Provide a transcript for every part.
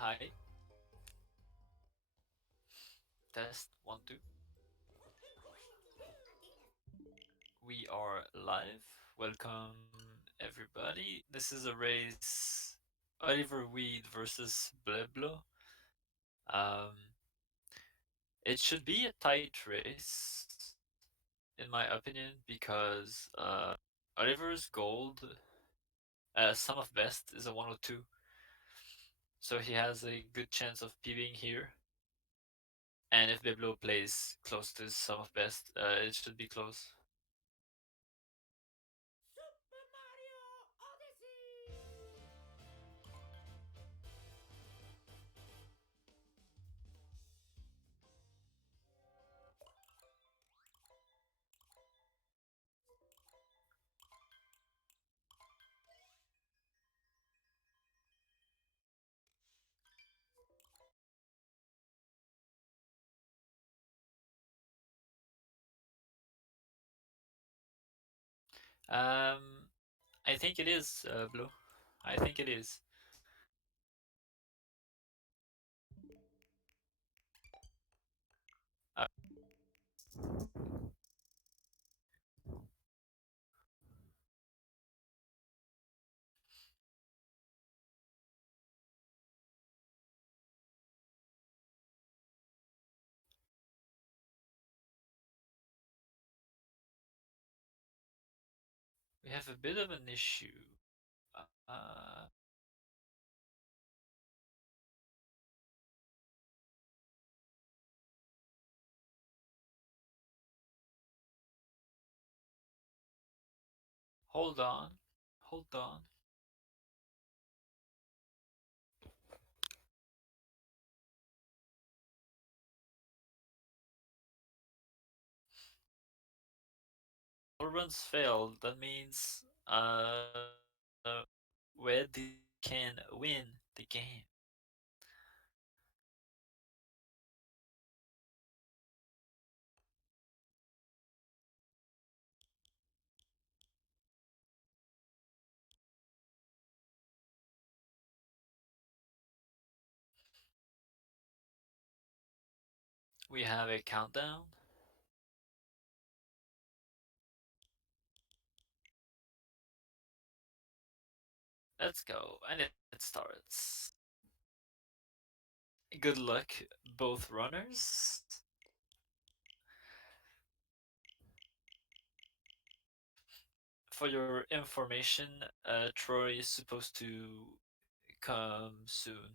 Hi. Test 1, 2. We are live. Welcome, everybody. This is a race Oliver Weed versus BlipBlo. Um, it should be a tight race, in my opinion, because Oliver's gold, sum of best, is a 102, so he has a good chance of PBing here. And if BlipBlo plays close to his sum of best, it should be close. Super Mario Odyssey! Um, I think it is, Blue. I think it is. Uh, we have a bit of an issue. Uh, hold on. Hold on. All runs failed. That means where they can win the game. We have a countdown. Let's go, and it starts. Good luck, both runners. For your information, Troy is supposed to come soon.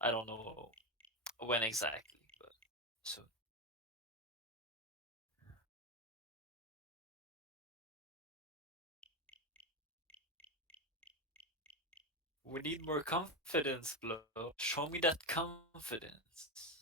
I don't know when exactly, but soon. We need more confidence, Blow. Show me that confidence.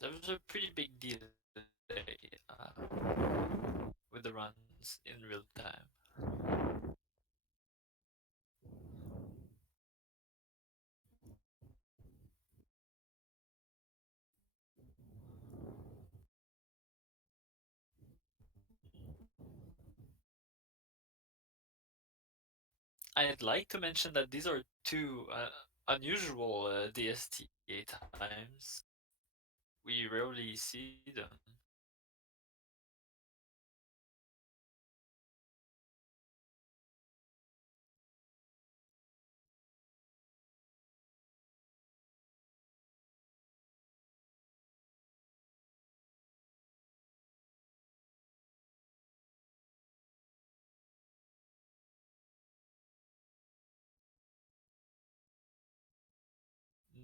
That was a pretty big deal today with the runs in real time. I'd like to mention that these are two unusual DSTA times. We rarely see them.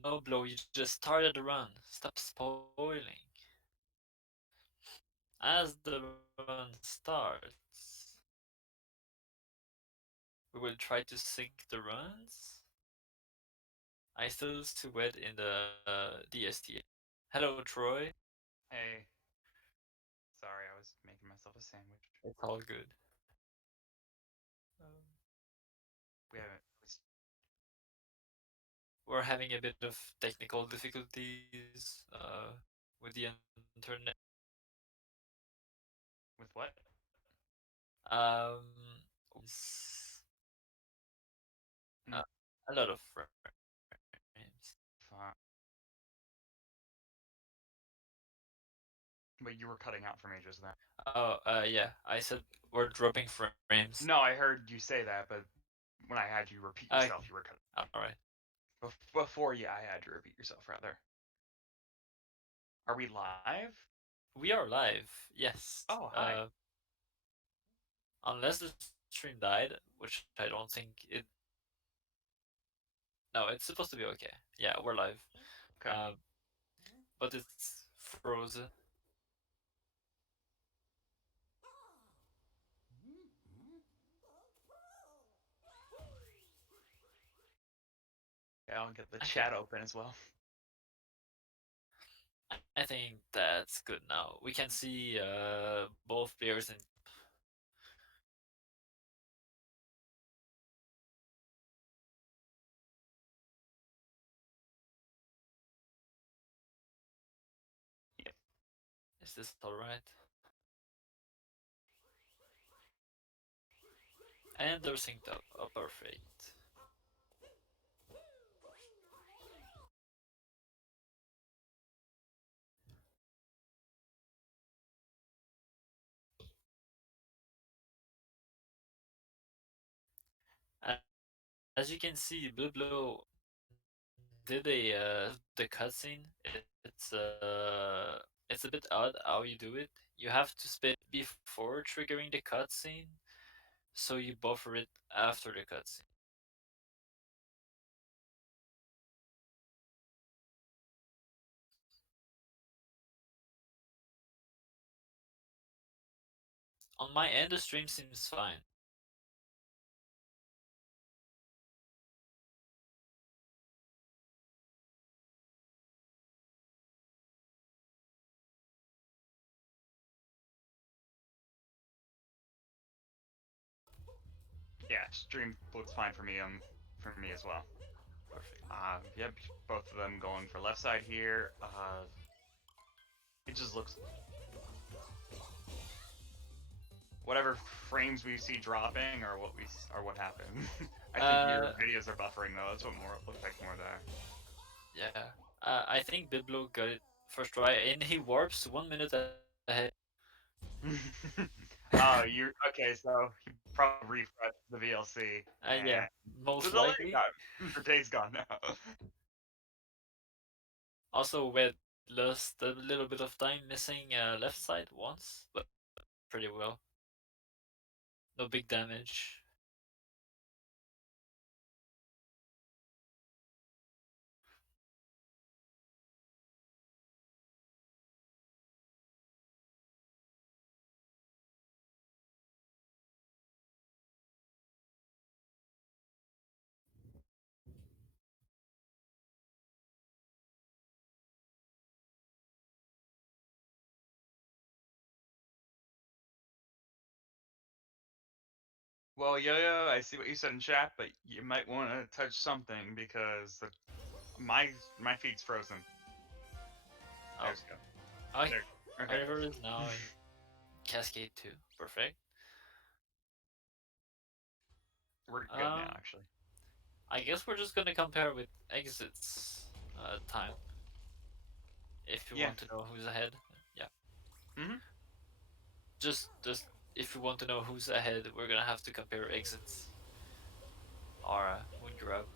No, Blow, you just started the run. Stop spoiling. As the run starts, we will try to sync the runs. I still sweat in the DSTA. Hello, Troy. Hey, sorry, I was making myself a sandwich. It's all good. Um, We haven't. we're having a bit of technical difficulties with the internet. With what? Um, is Mm, a lot of frames. fine. But you were cutting out for me just then. Oh, yeah. I said we're dropping frames. No, I heard you say that, but when I had you repeat Okay. yourself, you were cutting. All right. Before you, I had to repeat yourself, rather. Are we live? We are live. Yes. Oh, hi. Unless the stream died, which I don't think it. No, it's supposed to be okay. Yeah, we're live. Okay. Um, but it's frozen. Yeah, I'll get the Okay. chat open as well. I think that's good now. We can see both players in. Yep. Is this all right? And they're synced up. Oh, perfect. As you can see, BlipBlo did the cutscene. It's a bit odd how you do it. You have to spin before triggering the cutscene, so you buffer it after the cutscene. On my end, the stream seems fine. Yeah, stream looks fine for me as well. Perfect. Yep, both of them going for left side here. It just looks whatever frames we see dropping or what happened. I think your Uh, videos are buffering though. That's what more looks like more there. yeah. I think BlipBlo got it first try, and he warps 1 minute ahead. Oh, you okay? So he probably refreshed the VLC Yeah, and the most delay likely. got the day's gone now. Also, we had lost a little bit of time missing left side once, but pretty well. No big damage. Well, Yo-Yo, I see what you said in chat, but you might want to touch something because my feed's frozen. Oh, There's go. I There. Okay. Oliver is now in Cascade 2. Perfect. We're good now, Um, actually. I guess we're just gonna compare with exits time if you Yeah. want to know who's ahead. Yeah, Mm-hmm. just if you want to know who's ahead, we're gonna have to compare exits or moon grab.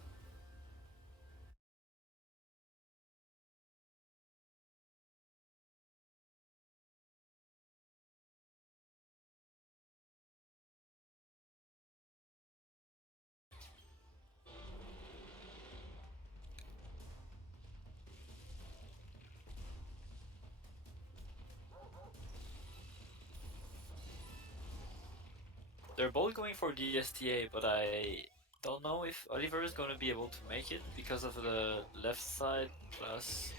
They're both going for DSTA, but I don't know if Oliver is going to be able to make it because of the left side plus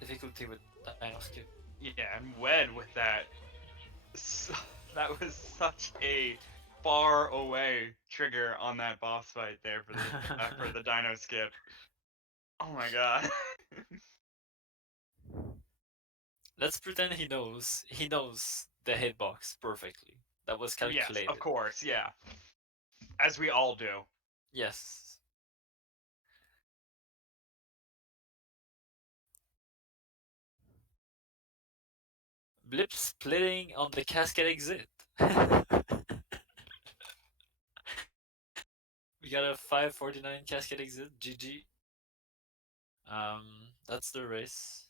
difficulty with Dino Skip. Yeah, and Wed with that. That was such a far away trigger on that boss fight there for the Dino Skip. Oh my god. Let's pretend he knows. He knows the hitbox perfectly. That was Yes, of calculated. course, yeah. As we all do. Yes. Blip splitting on the cascade exit. We got a 549 cascade exit. GG. That's the race.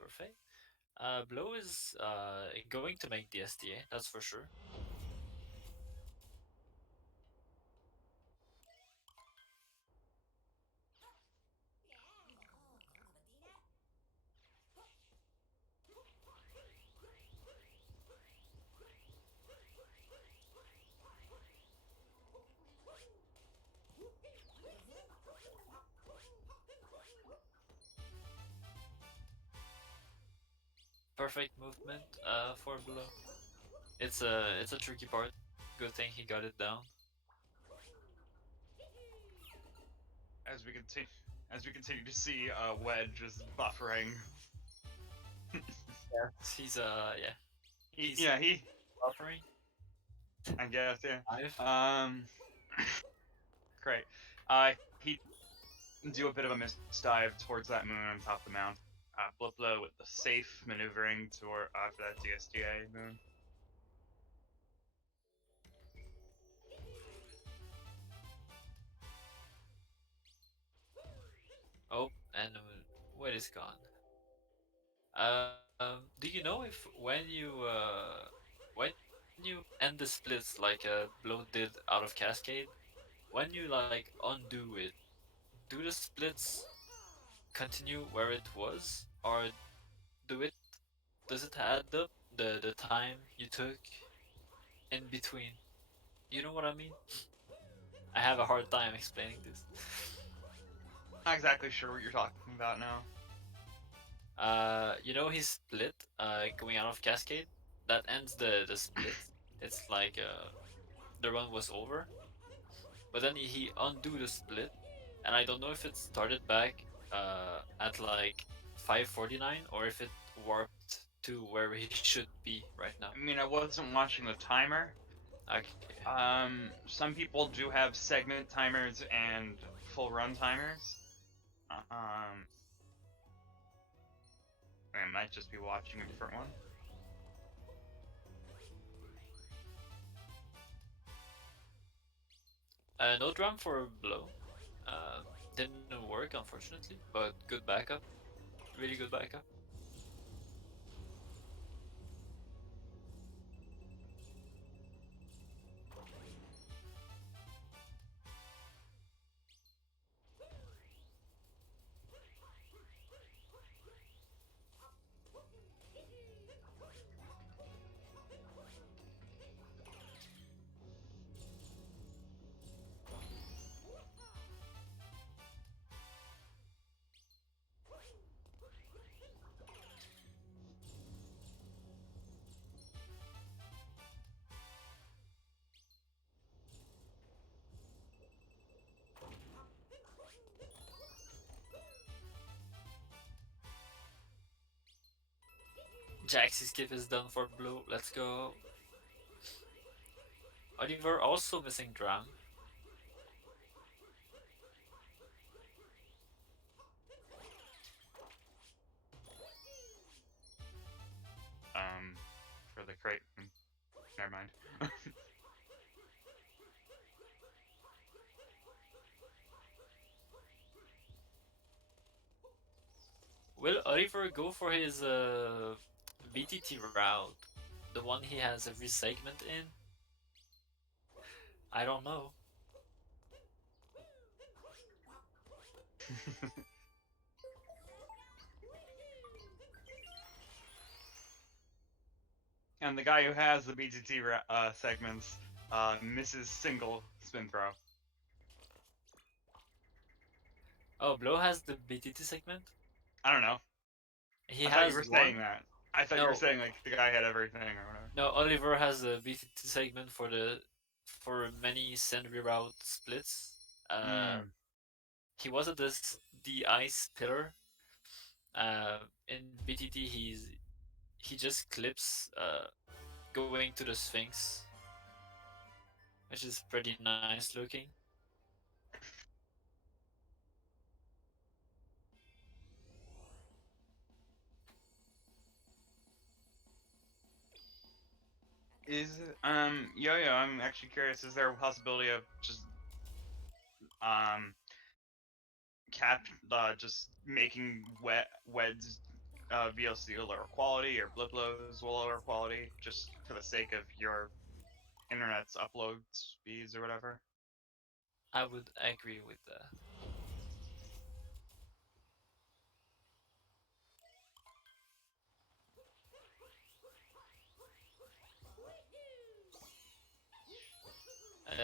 Perfect. Blow is going to make the STA, that's for sure. Perfect movement for Blow. It's a tricky part. Good thing he got it down. As we continue to see Wed just buffering. Yeah. He's Yeah, he buffering. I guess, yeah. Five. Great. He do a bit of a misdive towards that moon on top of the mount. BlipBlo with the safe maneuvering toward for that DSTA moon. Oh, and what is gone? Do you know if when you end the splits like Blow did out of Cascade, when you like undo it, do the splits continue where it was, or do it does it add up the time you took in between? You know what I mean? I have a hard time explaining this. Not exactly sure what you're talking about now. You know his split going out of Cascade that ends the split. It's like the run was over, but then he undo the split, and I don't know if it started back at like 549 or if it warped to where he should be right now. I mean, I wasn't watching the timer. Okay. Some people do have segment timers and full run timers. I might just be watching a different one. No drum for Blow. Didn't work unfortunately, but good backup. Really good backup. Jaxi skip is done for Blue. Let's go. Oliver also missing drum. For the crate. Never mind. Will Oliver go for his BTT route? The one he has every segment in? I don't know. And the guy who has the BTT segments misses single spin throw. Oh, Blow has the BTT segment? I don't know. He I thought you has were one? saying that. I thought you were No, saying like the guy had everything or whatever. no, Oliver has a BTT segment for many send reroute splits. Mm. He was at the ice pillar. In BTT, he just clips going to the Sphinx, which is pretty nice looking. Is Yo-Yo? I'm actually curious. Is there a possibility of just um cap just making Wed's VLC lower quality or BlipBlo's lower quality just for the sake of your internet's upload speeds or whatever? I would agree with that.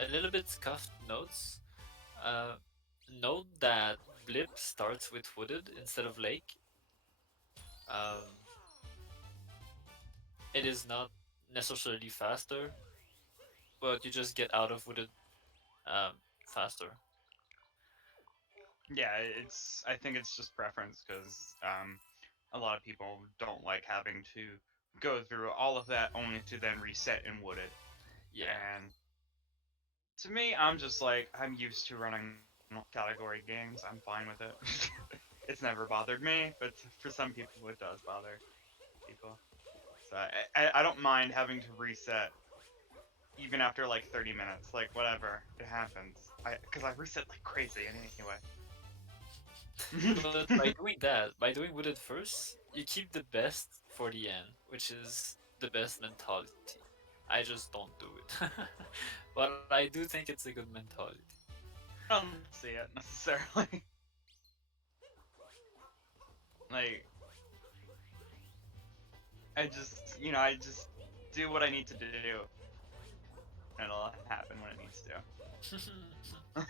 A little bit scuffed notes. Uh, Note that Blip starts with wooded instead of lake. Um, it is not necessarily faster, but you just get out of wooded um, faster. Yeah, it's. I think it's just preference because a lot of people don't like having to go through all of that only to then reset in wooded. Yeah, And to me, I'm just like I'm used to running category games. I'm fine with it. It's never bothered me, but for some people, it does bother people. So I don't mind having to reset even after like 30 minutes. Like whatever, it happens. Because I reset like crazy anyway. but by doing that, by doing wooded first, you keep the best for the end, which is the best mentality. I just don't do it, but I do think it's a good mentality. I don't see it necessarily. Like I just do what I need to do, and it'll happen when it needs to.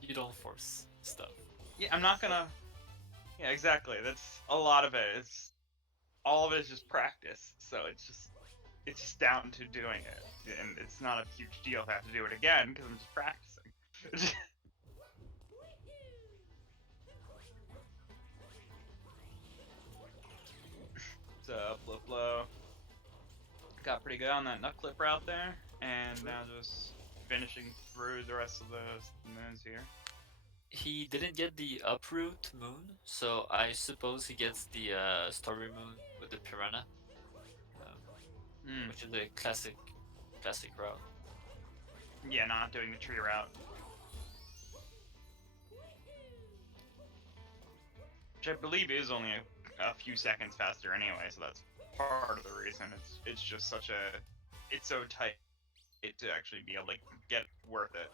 You don't force stuff. Yeah, I'm not gonna. Yeah, exactly. That's a lot of it. It's all of it is just practice. So it's just down to doing it, and it's not a huge deal if I have to do it again because I'm just practicing. So BlipBlo got pretty good on that nut clip route there, and now just finishing through the rest of the moons here. He didn't get the uproot moon, so I suppose he gets the story moon with the piranha, um, Hmm. which is a classic route. Yeah, not doing the tree route, which I believe is only a few seconds faster anyway. So that's part of the reason. It's just such a it's so tight to actually be able to get worth it.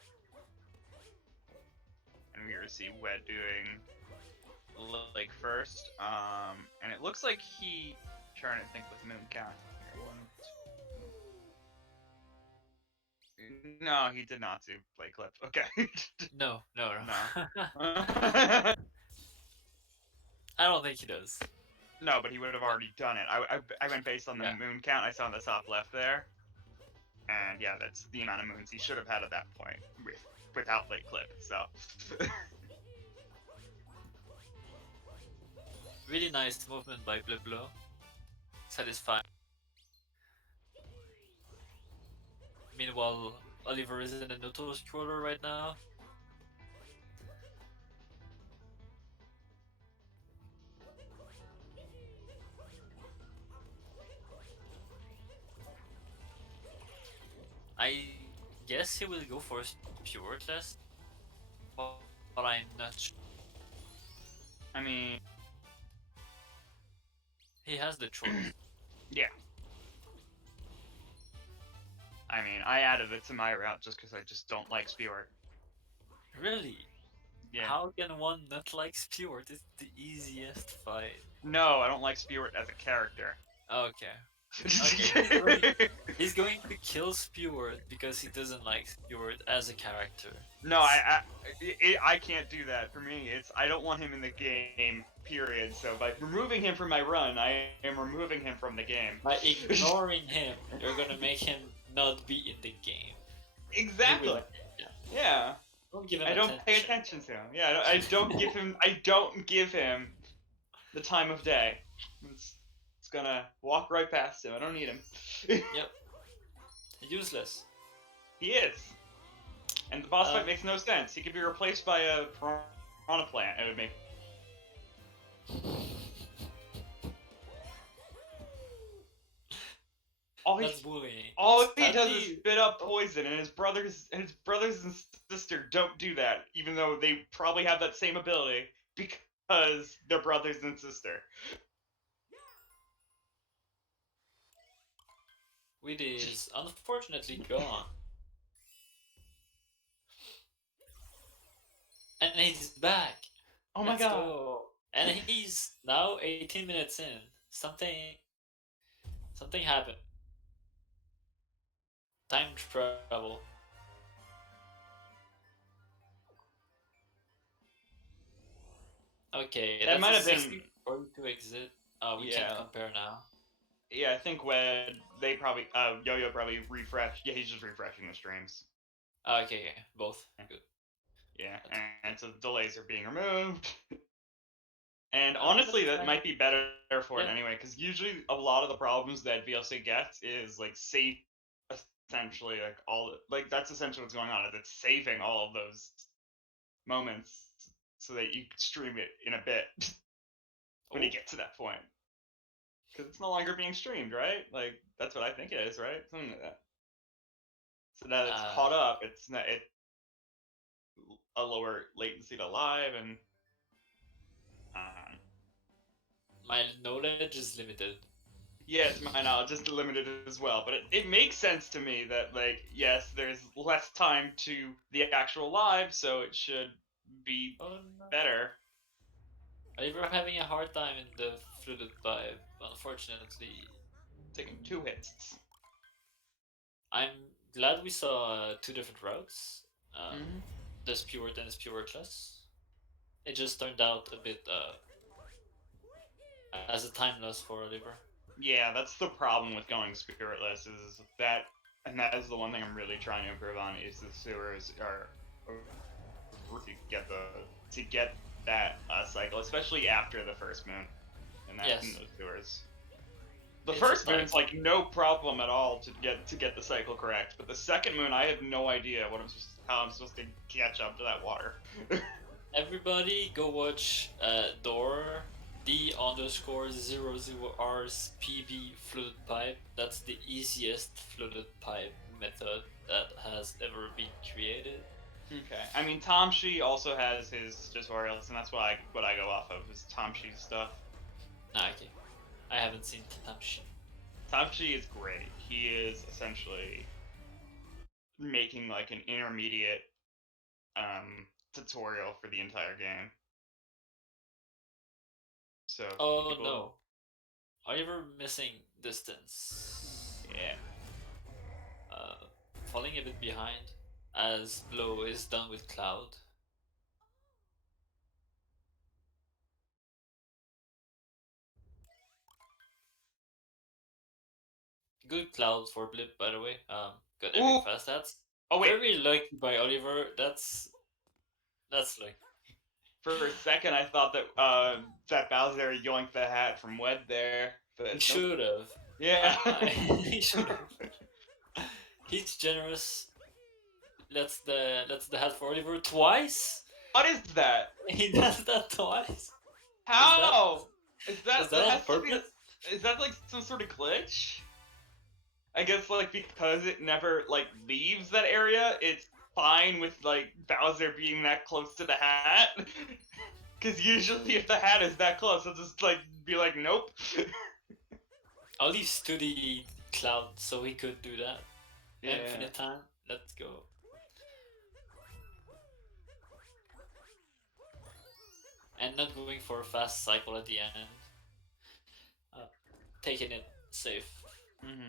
And we're gonna see Wed doing Lake first. And it looks like he trying to think with moon count here. No, he did not do play clip. Okay. No, no, No. no. I don't think he does. No, but he would have But already done it. I went based on the yeah, moon count I saw in the top left there, and yeah, that's the amount of moons he should have had at that point without late clip. So really nice movement by BlipBlo. Satisfying. Meanwhile, Oliver is in the neutral scroller right now. I guess he will go for a pure test, but I'm not sure. I mean, He has the choice. yeah, I mean, I added it to my route just because I just don't like Spewart. Really? Yeah. How can one not like Spewart? It's the easiest fight. No, I don't like Spewart as a character. Okay. Okay, he's going to kill Spewart because he doesn't like Spewart as a character. No, I can't do that. For me, it's I don't want him in the game. Period. So by removing him from my run, I am removing him from the game. By ignoring him, you're gonna make him not be in the game. Exactly. Yeah. Don't give him I don't attention. pay attention to him. Yeah, I don't give him. I don't give him the time of day. It's gonna walk right past him. I don't need him. Yep. Useless. He is. And the boss fight Um, makes no sense. He could be replaced by a piranha plant. It would make. All That's he, bullying. all he does Stanley- is spit up poison, and his brothers and sister don't do that, even though they probably have that same ability because they're brothers and sister. Weed is unfortunately gone. And he's back. Oh my Let's god! go. And he's now 18 minutes in. Something happened. Time travel. Okay, That that's might a have been. 60-42 exit. We Yeah. can't compare now. Yeah, I think when they probably Yo-Yo probably refreshed. Yeah, he's just refreshing the streams. Okay, both. Good. Yeah, and so delays are being removed. And Oh, honestly, that's that fine. might be better for it Yeah. anyway, because usually a lot of the problems that VLC gets is like save, essentially like that's essentially what's going on. Is it's saving all of those moments so that you can stream it in a bit when you Oh. get to that point, because it's no longer being streamed, right? Like that's what I think it is, right? Something like that. So now that it's caught up, it's not it a lower latency to live and. My knowledge is limited. Yes, my knowledge is limited as well, but it makes sense to me that, like, yes, there's less time to the actual live, so it should be Oh no. better. We're having a hard time in the fluted vibe, unfortunately. Taking 2 hits. I'm glad we saw two different routes. Mhm. The Spewart and Spewartless. It just turned out a bit as a time loss for Oliver. Yeah, that's the problem with going spiritless is that, and that is the one thing I'm really trying to improve on is the sewers are to get that cycle, especially after the first moon, and that in Yes. those sewers. The It's first nice. moon's like no problem at all to get the cycle correct, but the second moon I have no idea how I'm supposed to catch up to that water. Everybody go watch Door D_00Rs PB fluted pipe. That's the easiest fluted pipe method that has ever been created. Okay, I mean Tomshi also has his tutorials, and that's what I go off of is Tomshi's stuff. Okay. I haven't seen Tamshi. Tomshi is great. He is essentially making like an intermediate tutorial for the entire game. So Oh people, no. Oliver missing distance. yeah. Falling a bit behind as Blow is done with Cloud. Good Cloud for Blip, by the way. Got every Ooh. fast stats. Oh wait, Very lucky by Oliver. That's lucky. for a second I thought that Bowser yoinked the hat from Wed there, but He nope. should have. Yeah. He should have. He's generous. That's the hat for Oliver twice. What is that? He does that twice. How? Is that Is that on has to be- purpose? Is that like some sort of glitch? I guess like because it never like leaves that area, it's fine with like Bowser being that close to the hat. Because usually if the hat is that close, it'll just like be like, nope. I'll leave Studi Cloud so he could do that. Yeah. Infinite time. Let's go. And not going for a fast cycle at the end. Uh, taking it safe. Mm-hmm.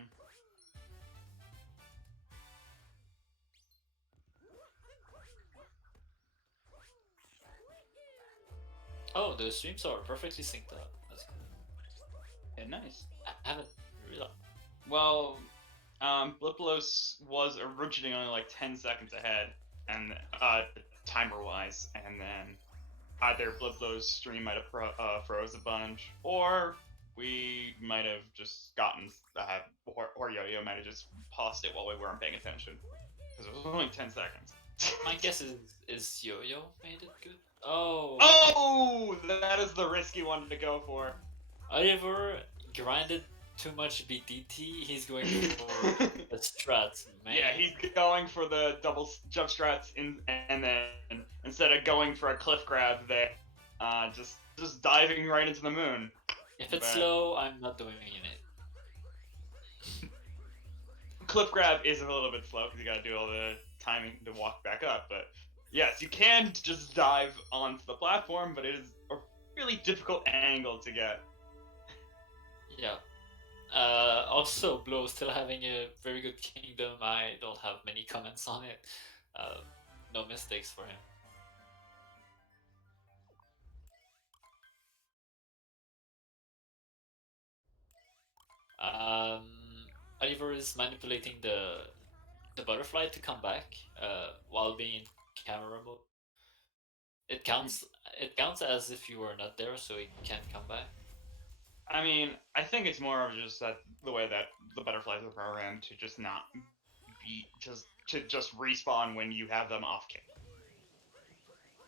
Oh, the streams are perfectly synced up. That's cool. Yeah, nice. I haven't realized. Well, BlipBlo was originally only like 10 seconds ahead, and timer-wise, and then either BlipBlo's stream might have froze a bunch, or we might have just gotten, or Yo-Yo might have just paused it while we weren't paying attention, because it was only 10 seconds. My guess is Yo-Yo made it good. Oh. Oh, that is the risky one to go for. Oliver grinded too much BDT. He's going for a strat, man. Yeah, he's going for the double jump strats and then instead of going for a cliff grab there, just diving right into the moon. If it's But slow, I'm not doing it. cliff grab is a little bit slow because you gotta do all the timing to walk back up. But yes, you can just dive onto the platform, but it is a really difficult angle to get. Yeah. Also, Blow still having a very good kingdom. I don't have many comments on it. No mistakes for him. Um, Oliver is manipulating the butterfly to come back while being in camera mode. It counts. It counts as if you were not there, so he can't come back. I mean, I think it's more of just that the way that the butterflies are programmed to just not be just respawn when you have them off kick.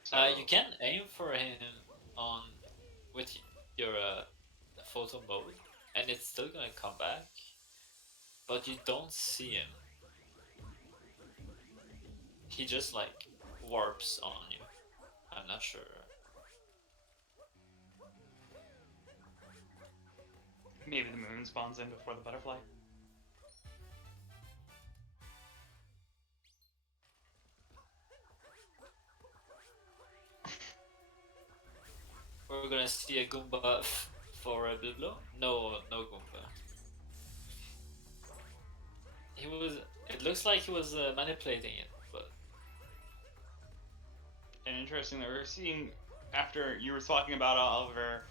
So You can aim for him on with your photo mode, and it's still gonna come back, but you don't see him. He just like warps on you. I'm not sure. maybe the moon spawns in before the butterfly. We're gonna see a Goomba for a BlipBlo? No, no Goomba. He was. It looks like he was manipulating it, but And interesting that we're seeing after you were talking about Oliver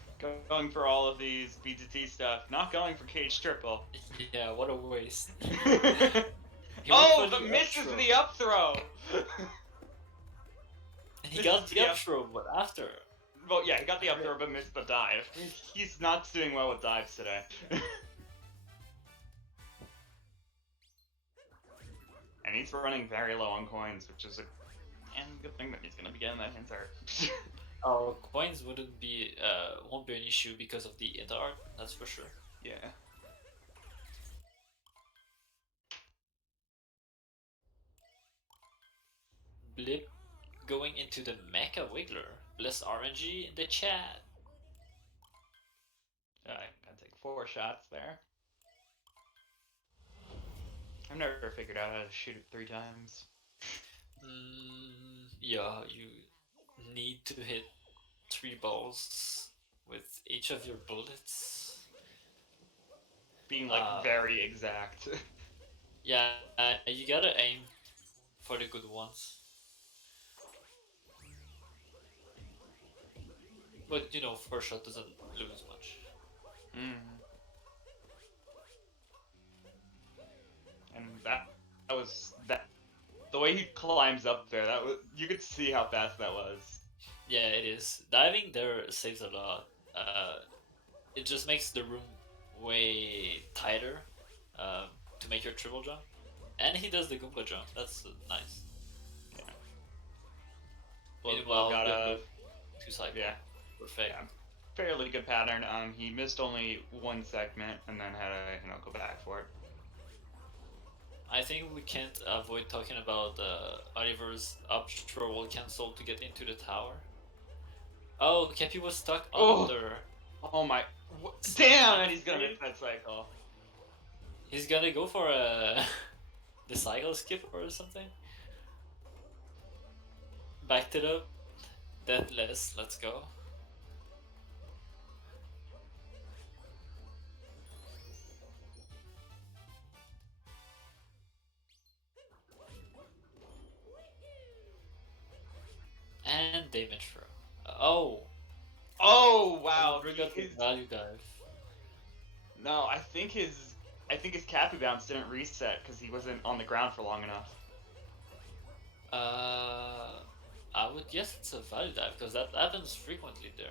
going for all of these BTT stuff, not going for cage triple. yeah, what a waste. Oh, but misses the up throw. He got the up throw, but after. Well, yeah, he got the up throw, but missed the dive. He's not doing well with dives today. And he's running very low on coins, which is a good thing that he's gonna be getting that answer. Oh, coins won't be an issue because of the int art, that's for sure. Yeah. Blip going into the Mecha Wiggler. Bless RNG in the chat. I gotta take 4 shots there. I've never figured out how to shoot it 3 times. Yeah, you need to hit 3 balls with each of your bullets. Being like very exact. Yeah, you gotta aim for the good ones. But you know, first shot doesn't lose much. And that was the way he climbs up there. That was, you could see how fast that was. Yeah, it is. Diving there saves a lot. It just makes the room way tighter to make your triple jump. And he does the Goomba jump. That's nice. Yeah. Meanwhile, got a 2 cycle. yeah. Perfect. Yeah. Fairly good pattern. He missed only 1 segment and then had to go back for it. I think we can't avoid talking about Oliver's up throw will cancel to get into the tower. Oh, Kepi was stuck under. Oh my! Damn! And he's gonna miss that cycle. He's gonna go for a the cycle skip or something. Backed it up. Deathless. Let's go. And damage throw. Oh, Oh I wow, forgot the value dive. no, I think his Cappy bounce didn't reset because he wasn't on the ground for long enough. Uh, I would guess it's a value dive because that happens frequently there.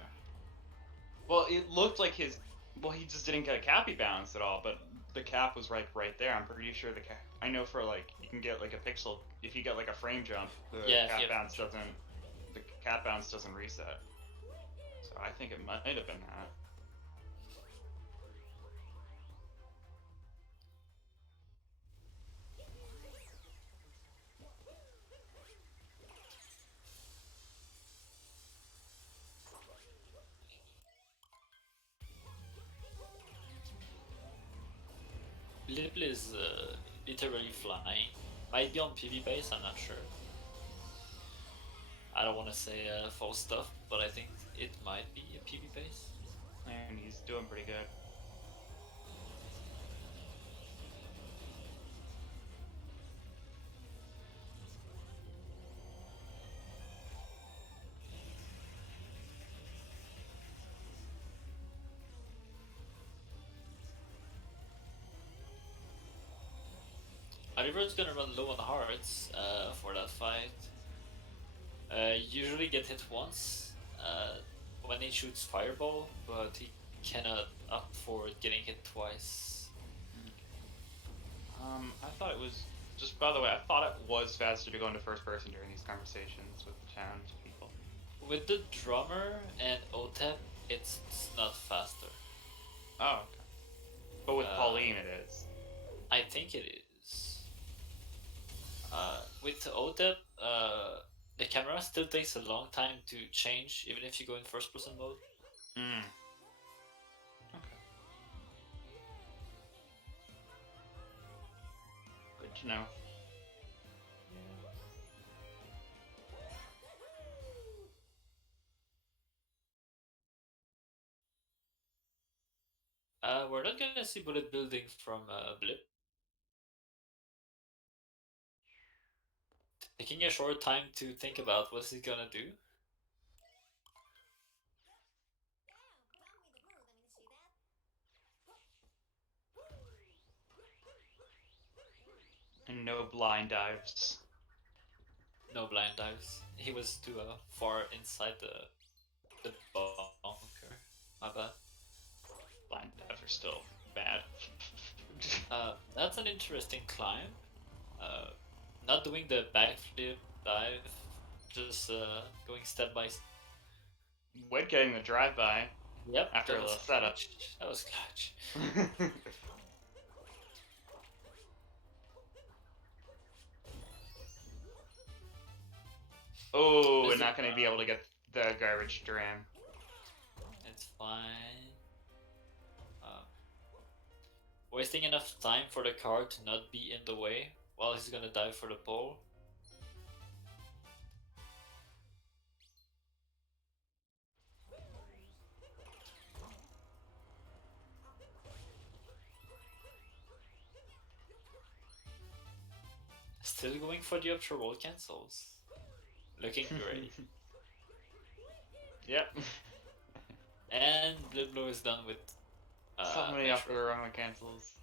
Well, it looked like his. Well, he just didn't get a Cappy bounce at all, but the cap was right there. I'm pretty sure the cap. I know for like you can get like a pixel if you get like a frame jump, the Yeah, cap yeah. bounce doesn't. The cap bounce doesn't reset. So I think it might have been that. BlipBlo is literally flying. Might be on PV base, I'm not sure. I don't want to say false stuff, but I think it might be a PV base. And he's doing pretty good. Oliver's gonna run low on hearts for that fight. Usually get hit once when he shoots fireball, but he cannot opt for getting hit twice. I thought it was just by the way. I thought it was faster to go into first person during these conversations with the town people. With the drummer and OTEP, it's not faster. Oh, okay. But with Pauline, it is. I think it is. With OTEP, the camera still takes a long time to change, even if you go in first person mode. Mm. Okay. Good to know. We're not gonna see bullet building from Blip. Taking a short time to think about what he's gonna do. And no blind dives. No blind dives. He was too far inside the bunker. My bad. Blind dives are still bad. That's an interesting climb. Uh, not doing the backflip dive, just going step by step. Wed getting the drive-by Yep, after that a was little setup. clutch. That was clutch. Oh, Is and it- not going to be able to get the garbage dram. It's fine. Uh, wasting enough time for the car to not be in the way while he's gonna dive for the pole. Still going for the upshore roll cancels. Looking great. Yep. And BlipBlo is done with So many Metro. after the run cancels.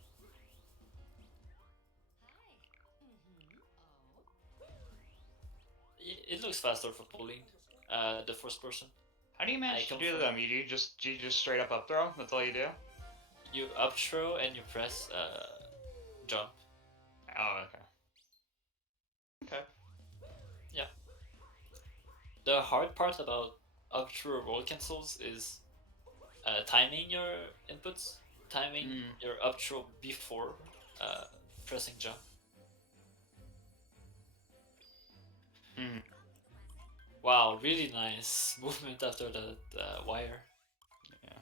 It looks faster for Pauline. The first person. How do you manage to do them? You just straight up throw? That's all you do? You up throw and you press jump. Oh, okay. Okay. Yeah. The hard part about up throw roll cancels is timing your inputs, timing your up throw before pressing jump. Mm. Wow, really nice movement after that wire. Yeah.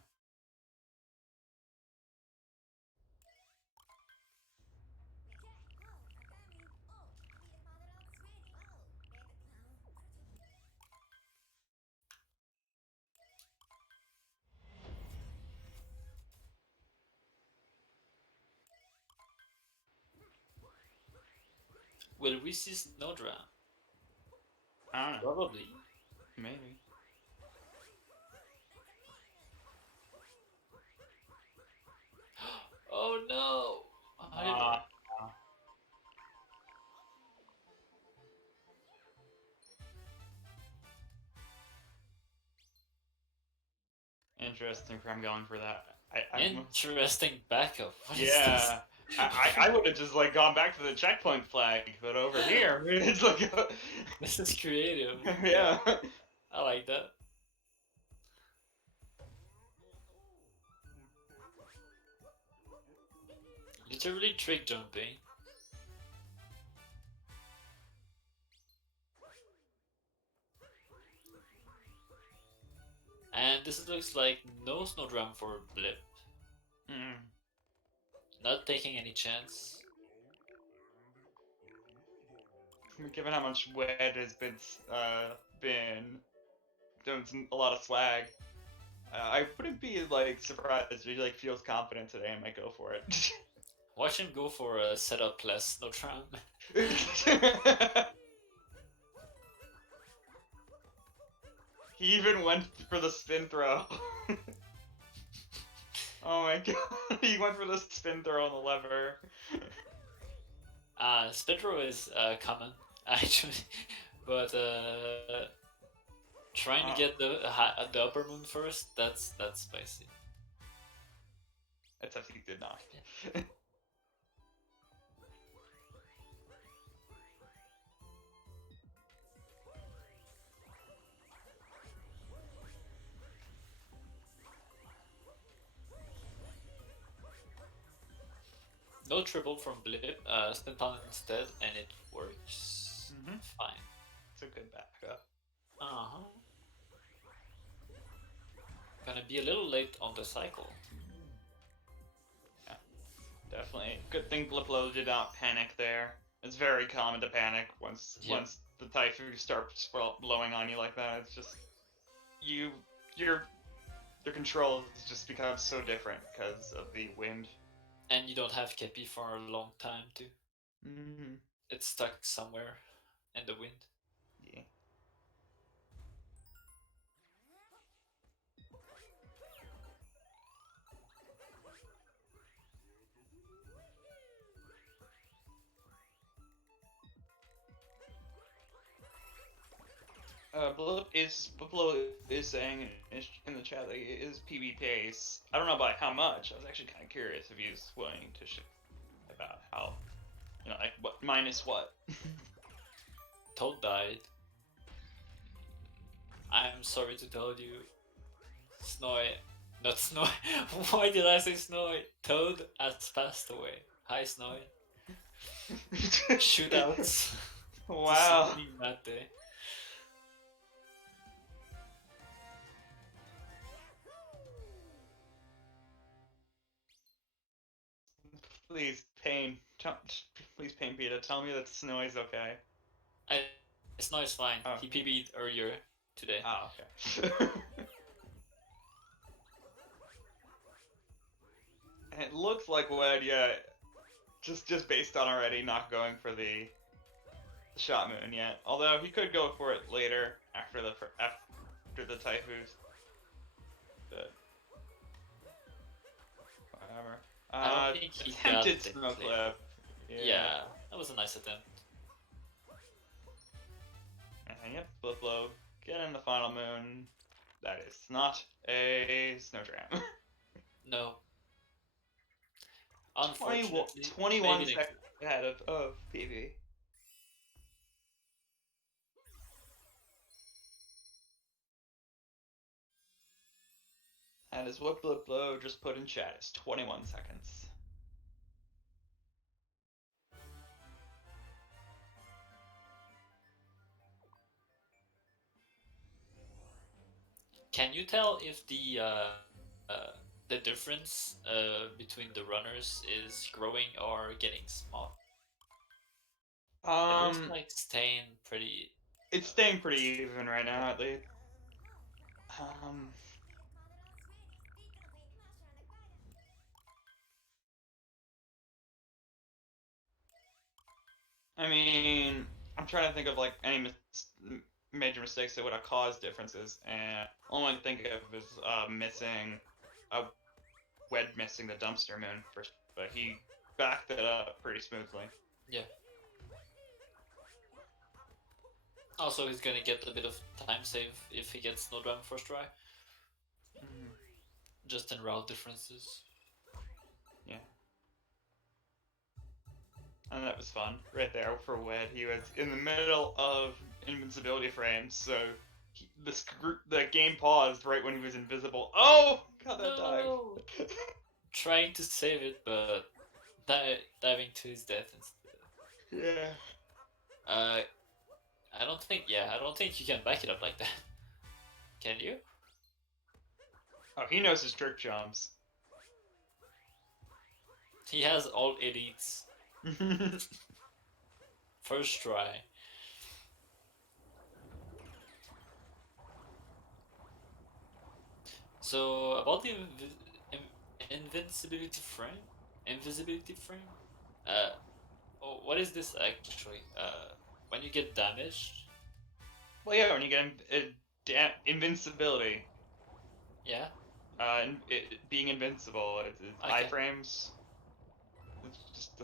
Will we see Snowdram? I don't know. Probably. Maybe. Oh no! Oliver. Uh, Interesting. I'm going for that. Interesting backup. What is this? Yeah. I would have just like gone back to the checkpoint flag, but over here it's like This is creative. yeah. I like that. Literally trick jumping. And this looks like no Snowdram for Blip. Mm. Not taking any chance. Given how much Wed has been doing a lot of swag, I wouldn't be like surprised if he like feels confident today and might go for it. Watch him go for a setup less Snowdram. He even went for the spin throw. Oh my god, he went for the spin throw on the lever. Speedrun is common, actually. But trying to get the upper moon first, that's spicy. Except he did not. No triple from Blip, spin on instead, and it works fine. It's a good backup. Uh-huh. Gonna be a little late on the cycle. Yeah, definitely. Good thing BlipBlo did not panic there. It's very common to panic once the typhoon starts blowing on you like that. It's just your control just becomes so different because of the wind. And you don't have Kepi for a long time too. Mm-hmm. It's stuck somewhere in the wind. Yeah. BlipBlo is saying in the chat that he is PB pace. I don't know by how much. I was actually kind of curious if he was willing to share about how, like what minus what. Toad died. I'm sorry to tell you, Snowy, not Snowy. Why did I say Snowy? Toad has passed away. Hi, Snowy. Shootouts. Wow. That day. Please, please, Pain Peter, tell me that Snowy's okay. Snowy's fine. Oh. He PB'd earlier today. Oh, okay. And it looks like Wed, yeah, just based on already not going for the shot moon yet. Although he could go for it later after the typhoons. But whatever. I don't think he attempted got snow it. clip. Yeah, that was a nice attempt. And yep, BlipBlo get in the final moon. That is not a Snowdram. No. Unfortunately, 21 seconds ahead of PV. That is what BlipBlo just put in chat. Is 21 seconds. Can you tell if the difference between the runners is growing or getting small? It looks like staying pretty. It's staying pretty even right now, at least. I mean, I'm trying to think of like any major mistakes that would have caused differences, and all I can think of is missing, uh, Wed missing the dumpster moon first, but he backed that up pretty smoothly. Yeah. Also, he's gonna get a bit of time save if he gets Snowdrum first try. Mm-hmm. Just in route differences. Yeah. And that was fun right there for Wed. He was in the middle of invincibility frames, so the game paused right when he was invisible. Oh god, that dive. No! Trying to save it, but diving to his death instead. Yeah. I don't think. Yeah, I don't think you can back it up like that. Can you? Oh, he knows his trick jumps. He has all elites. First try. So about the invincibility frame, invisibility frame. Uh, oh, what is this actually? When you get damaged. Well, yeah, when you get invincibility, Yeah. being invincible, it's Okay. iframes. It's just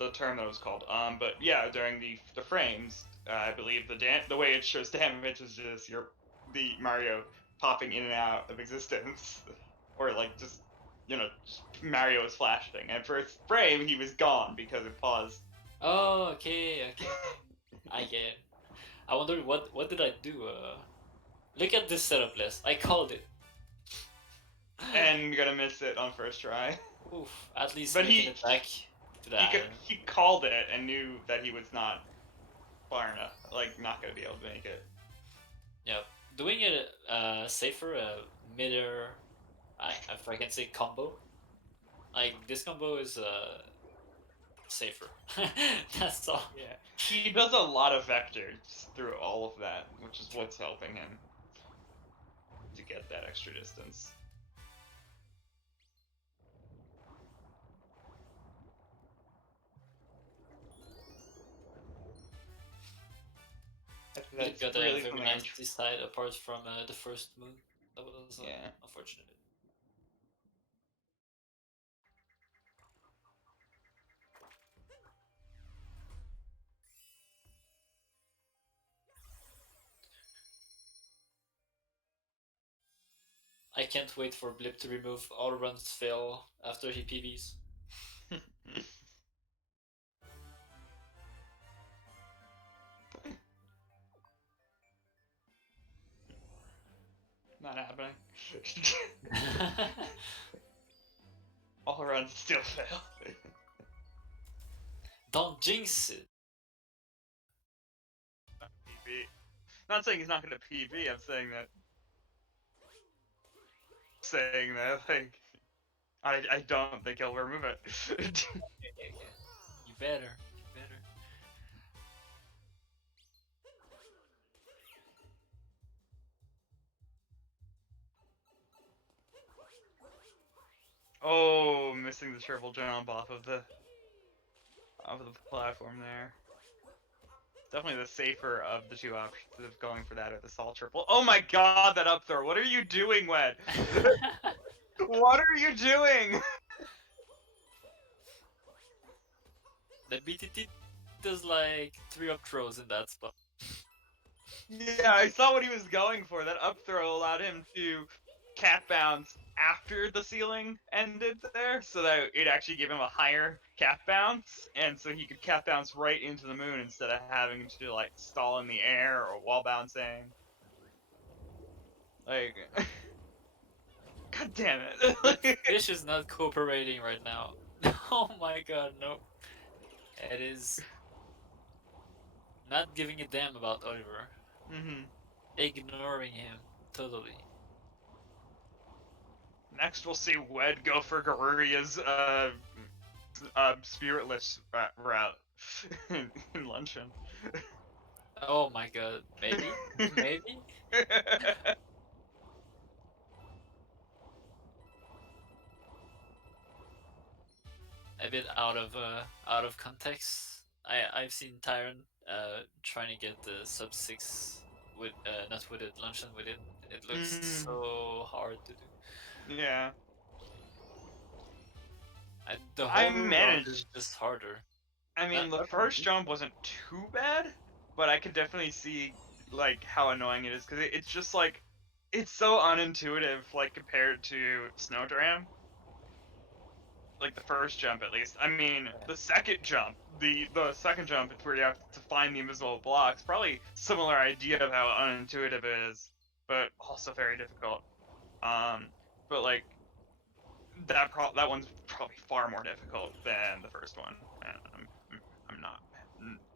the term that was called. But yeah, during the frames, I believe the way it shows damage is just the Mario popping in and out of existence, or like just just Mario is flashing, and for a frame he was gone because it paused. Oh, okay. I get it. I wonder what did I do? Look at this setup list. I called it. And you're gonna miss it on first try. Oof. At least But making it back to the island. he called it and knew that he was not far enough, like not gonna be able to make it. Yeah. Doing it safer, midair, if I can say combo. Like this combo is safer. That's all. Yeah, he does a lot of vectors through all of that, which is what's helping him to get that extra distance. It That's got a really very something nice side apart from the first moon. That was yeah. unfortunate. I can't wait for Blip to remove all runs fail after he PBs. Not happening. All runs still fail. Don't jinx it. PB. Not saying he's not gonna PB. I'm saying that like I don't think he'll remove it. Okay. You better. Oh, missing the triple jump off of the platform there. Definitely the safer of the two options of going for that or the salt triple. Oh my god, that up throw! What are you doing, Wed? What are you doing? The BTT does like 3 up throws in that spot. Yeah, I saw what he was going for. That up throw allowed him to cat bounce after the ceiling ended there, so that it actually gave him a higher cat bounce, and so he could cat bounce right into the moon instead of having to like stall in the air or wall bouncing. Like, god damn it! Fish is not cooperating right now. Oh my god, no. It is not giving a damn about Oliver. Mm-hmm. Ignoring him totally. Next, we'll see Wed go for Garuria's spiritless route in Luncheon. Oh my god, maybe? Maybe? A bit out of context. I've seen Tyron trying to get the sub 6 with not with it, luncheon with it. It looks Mm, so hard to do. yeah. The I hover round is managed. just harder. I mean, the Not for first me. jump wasn't too bad, but I could definitely see like how annoying it is because it's just like it's so unintuitive, like compared to Snowdram. Like the first jump, at least. I mean, Yeah. the second jump, the second jump, it's where you have to find the invisible blocks. Probably similar idea of how unintuitive it is, but also very difficult. Um, but like that one's probably far more difficult than the first one, and I'm not.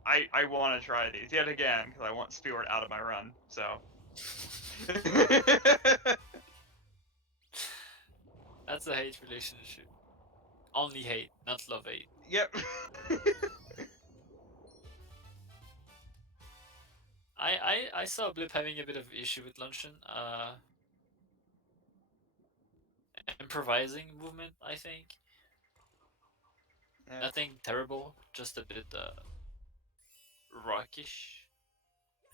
I want to try these yet again because I want Stewart out of my run. So. That's a hate relationship. Only hate, not love hate. Yep. I saw Blip having a bit of issue with luncheon. Improvising movement, I think. Yeah. Nothing terrible, just a bit rockish.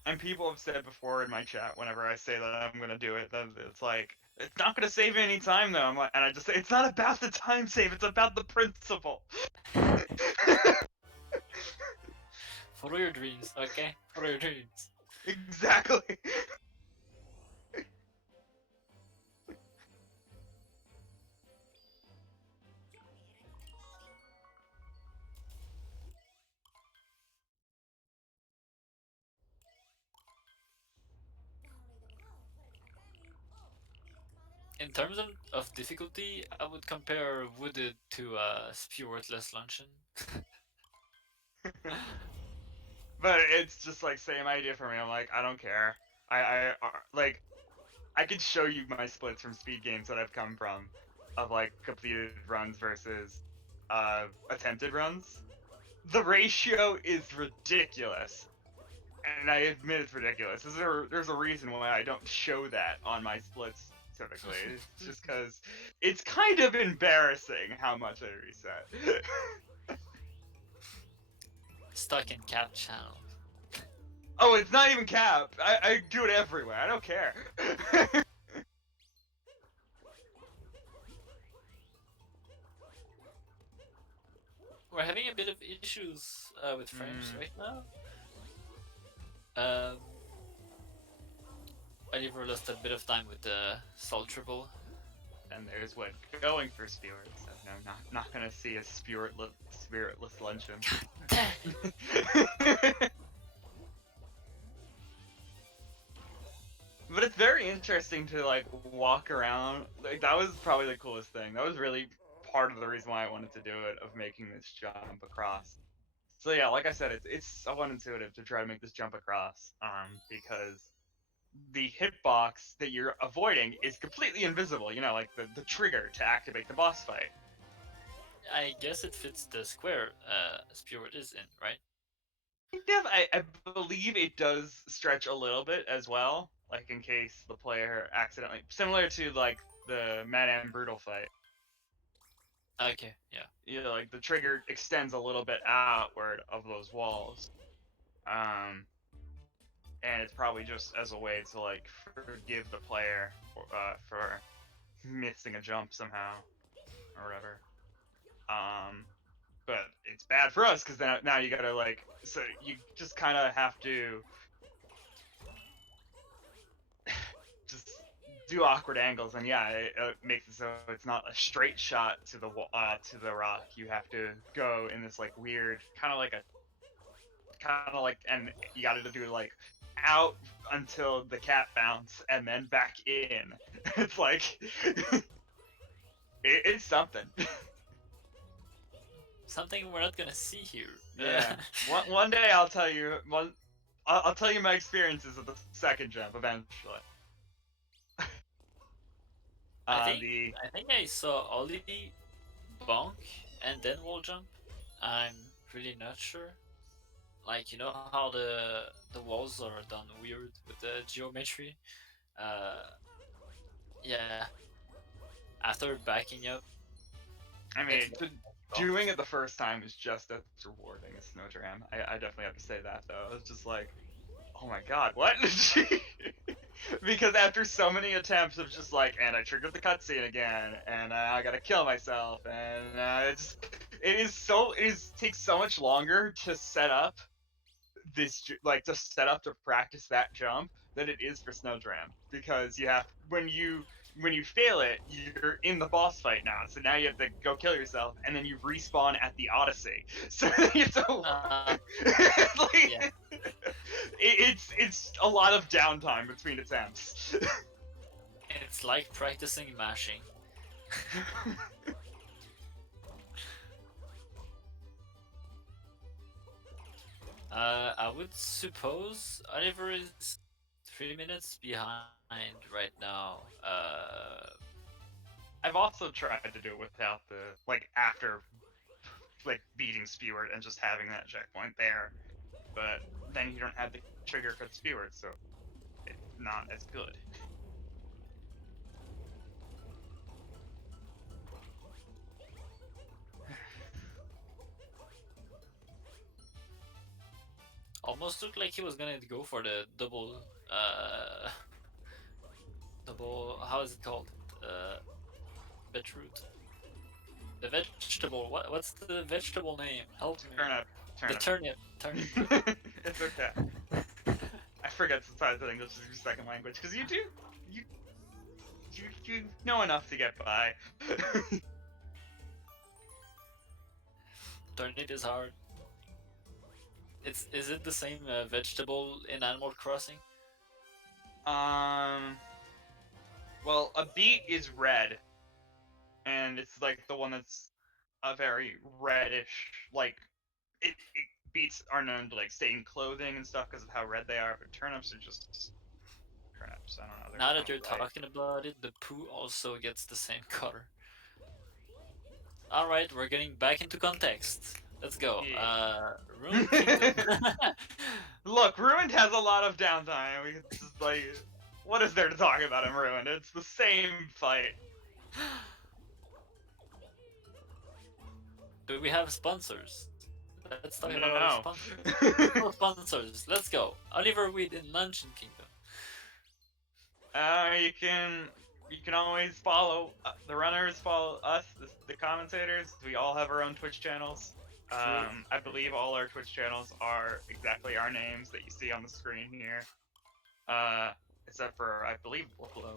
And people have said before in my chat whenever I say that I'm gonna do it, that it's like it's not gonna save any time though. And I just say it's not about the time save, it's about the principle. Follow your dreams, okay? Follow your dreams. Exactly. In terms of difficulty, I would compare Wooded to Spewworthless Luncheon. But it's just like same idea for me. I'm like I don't care. Like I could show you my splits from speed games that I've come from, of like completed runs versus attempted runs. The ratio is ridiculous. And I admit it's ridiculous. There's a reason why I don't show that on my splits typically. It's just because it's kind of embarrassing how much I reset. Stuck in cap channel. Oh, it's not even cap. I do it everywhere. I don't care. We're having a bit of issues with frames Mm. right now. Um, Oliver lost a bit of time with the Salt Triple. And there's what going for Spewart. So no, not gonna see a spiritless luncheon. Dang! But it's very interesting to like walk around. Like that was probably the coolest thing. That was really part of the reason why I wanted to do it, of making this jump across. So yeah, like I said, it's so unintuitive to try to make this jump across, because the hitbox that you're avoiding is completely invisible. You know, like the trigger to activate the boss fight. I guess it fits the square Spewart is in, right? I believe it does stretch a little bit as well, like in case the player accidentally, similar to like the Madame Brutal fight. Okay, yeah. You know, like the trigger extends a little bit outward of those walls, um, and it's probably just as a way to like forgive the player for missing a jump somehow or whatever. Um, but it's bad for us because now you gotta like, so you just kind of have to just do awkward angles, and yeah, it makes it so it's not a straight shot to the rock. You have to go in this like weird kind of like, and you got to do like out until the cat bounce and then back in. It's like it's something. Something we're not gonna see here. Yeah. One day I'll tell you I'll tell you my experiences of the second jump eventually. I think The I think I saw Ollie bonk and then wall jump. I'm really not sure. Like you know how the walls are done weird with the geometry. Uh, yeah. After backing up, I It's mean, long. doing it the first time is just as rewarding as Snowdram. I definitely have to say that though. It's just like, oh my god, what? Because after so many attempts of just like, and I triggered the cutscene again, and I gotta kill myself, and it takes so much longer to set up like to set up to practice that jump than it is for Snowdram, because you have when you fail it, you're in the boss fight now. So now you have to go kill yourself, and then you respawn at the Odyssey. So you have to Yeah, like, it's a lot of downtime between attempts. it's like practicing mashing. I would suppose Oliver is 3 minutes behind right now. I've also tried to do it without the like after like beating Spewart and just having that checkpoint there, but then you don't have the trigger cut Spewart, so it's not as good. Almost looked like he was gonna go for the uh, double. How is it called? Uh, beetroot. The vegetable. What's the vegetable name? Help me. Turnip, The turnip. turnip. Turnip. It's okay. I forget sometimes that English is your second language because you you know enough to get by. Turnip is hard. Is it the same vegetable in Animal Crossing? um, well, a beet is red, and it's like the one that's a very reddish, like beets are known to like stain clothing and stuff because of how red they are, but turnips are just turnips. I don't know, they're Now kind that of you're white. talking about it, the poo also gets the same color. Alright, we're getting back into context. Let's go. Yeah. Ruined Kingdom. Look, Ruined has a lot of downtime. We could just like, what is there to talk about in Ruined? It's the same fight. Do we have sponsors? Let's talk about our No. sponsors. No sponsors. Let's go. Oliver Weed in Luncheon Kingdom. You can always follow the runners, follow us, the commentators. We all have our own Twitch channels. True. I believe all our Twitch channels are exactly our names that you see on the screen here. Uh, except for I believe BlipBlo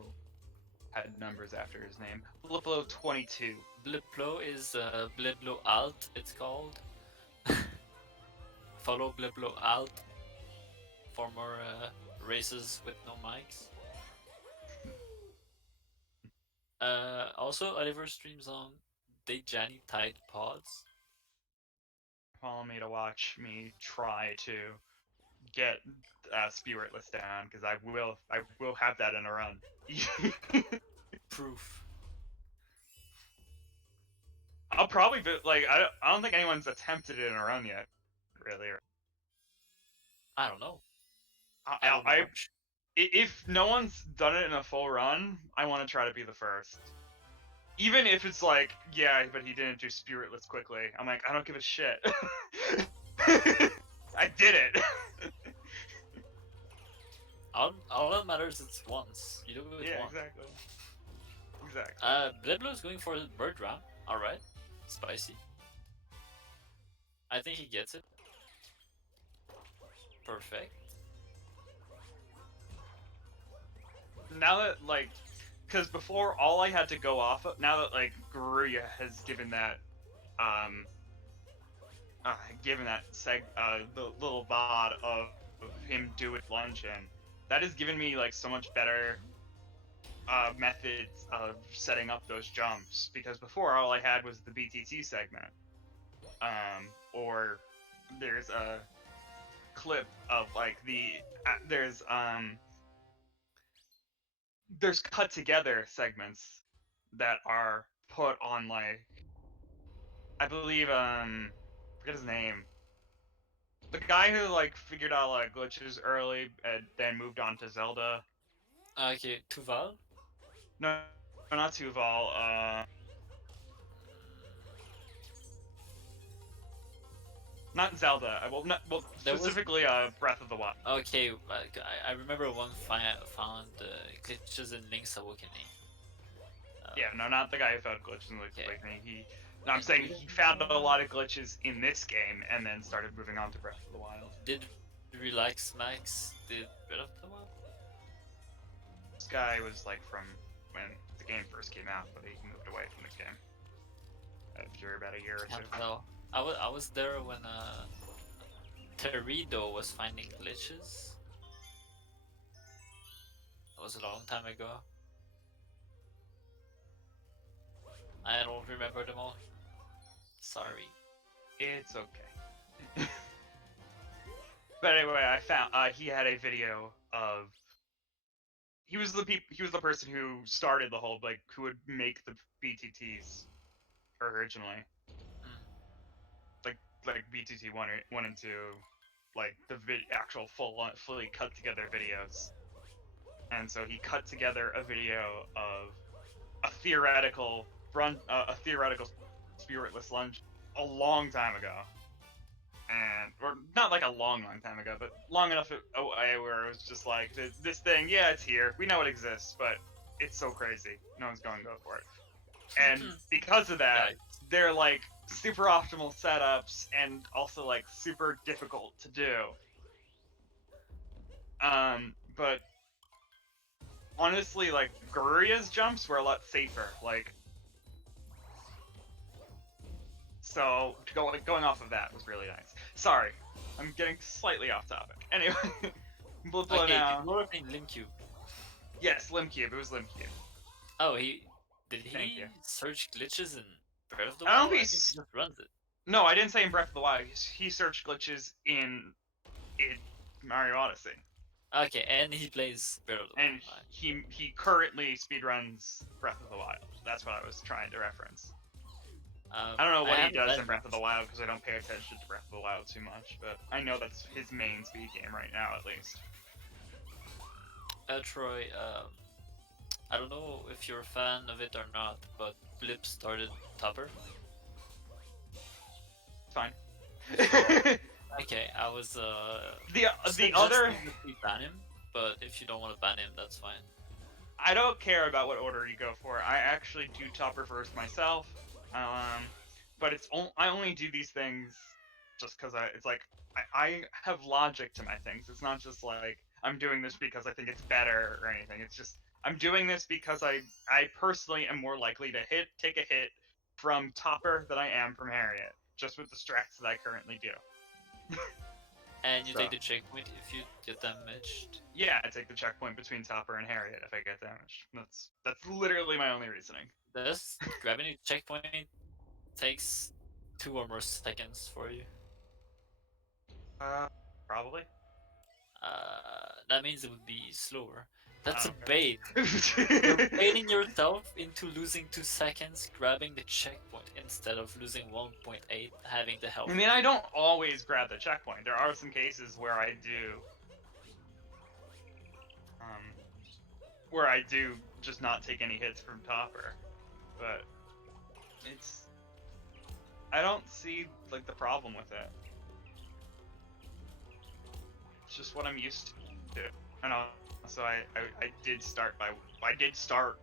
had numbers after his name. BlipBlo 22. BlipBlo is BlipBlo Alt, it's called. Follow BlipBlo Alt for more races with no mics. Also, Oliver streams on Dejani Tide Pods. Follow me to watch me try to get Spiritless down because I will have that in a run. Proof. I'll probably be like I don't think anyone's attempted it in a run yet, really. I don't know. I, I don't know I much. if no one's done it in a full run, I want to try to be the first. Even if it's like, yeah, but he didn't do Spiritless quickly. I'm like, I don't give a shit. I did it. All that matters is once. You do it Yeah, once. exactly. Exactly. BlipBlo is going for the bird round. Alright. Spicy. I think he gets it. Perfect. Now that like, because before all I had to go off of, now that like Garuya has given that, um, the little bod of him do it luncheon, that has given me like so much better methods of setting up those jumps, because before all I had was the BTT segment, or there's a clip of like there's cut together segments that are put on like I believe forget his name. The guy who like figured out like glitches early and then moved on to Zelda. Okay, Tuval. No, not Tuval. Not Zelda. Well, There was specifically Breath of the Wild. okay. Like, I remember one found glitches in Link's Awakening. Yeah, no, not the guy who found glitches in Link's Okay. Awakening. No, I'm And saying he found a lot of glitches in this game and then started moving on to Breath of the Wild. did Relax Max did Breath of the Wild? This guy was like from when the game first came out, but he moved away from the game after about a year or Can't two. tell. I was there when Terrido was finding glitches. That was a long time ago. I don't remember them all. Sorry. It's okay. But anyway, I found he had a video of he was the person who started the whole like who would make the BTTs originally, Mm. like BTT one and two, like the actual fully cut together videos. And so he cut together a video of a theoretical spiritless lunge a long time ago, and or not like a long time ago, but long enough where it was just like this thing, yeah, it's here, we know it exists, but it's so crazy, no one's going to go for it. And because of that, Nice. they're like super optimal setups and also like super difficult to do. But honestly, like Garuria's jumps were a lot safer. Like, so going off of that was really nice. Sorry, I'm getting slightly off topic. Anyway, BlipBlo Okay, now. people are playing Limcube. Yes, Limcube. It was Limcube. Oh, did Thank he you. search glitches in Breath of the I don't Wild? think I think he just runs it. No, I didn't say in Breath of the Wild. He searched glitches in Mario Odyssey. Okay, and he plays Breath of the And Wild. he currently speedruns Breath of the Wild. That's what I was trying to reference. I don't know what he haven't does played in Breath of the much. Wild because I don't pay attention to Breath of the Wild too much, but I know that's his main speed game right now, at least. Troy, I don't know if you're a fan of it or not, but Blip started Topper. Fine. Okay, I was the suggesting other that we ban him, but if you don't want to ban him, that's fine. I don't care about what order you go for. I actually do Topper first myself, but I only do these things just because it's like I have logic to my things. It's not just like I'm doing this because I think it's better or anything. It's just I'm doing this because I personally am more likely to take a hit from Topper than I am from Harriet, just with the strats that I currently do. And you So. take the checkpoint if you get damaged. Yeah, I take the checkpoint between Topper and Harriet if I get damaged. That's literally my only reasoning. This grabbing a checkpoint takes 2 or more seconds for you. Probably. That means it would be slower. That's I a don't bait. care. You're baiting yourself into losing 2 seconds grabbing the checkpoint instead of losing 1.8 having the health. I mean, I don't always grab the checkpoint. There are some cases where I do. Where I do just not take any hits from Topper, but it's. I don't see like the problem with it. It's just what I'm used to. And also, I did start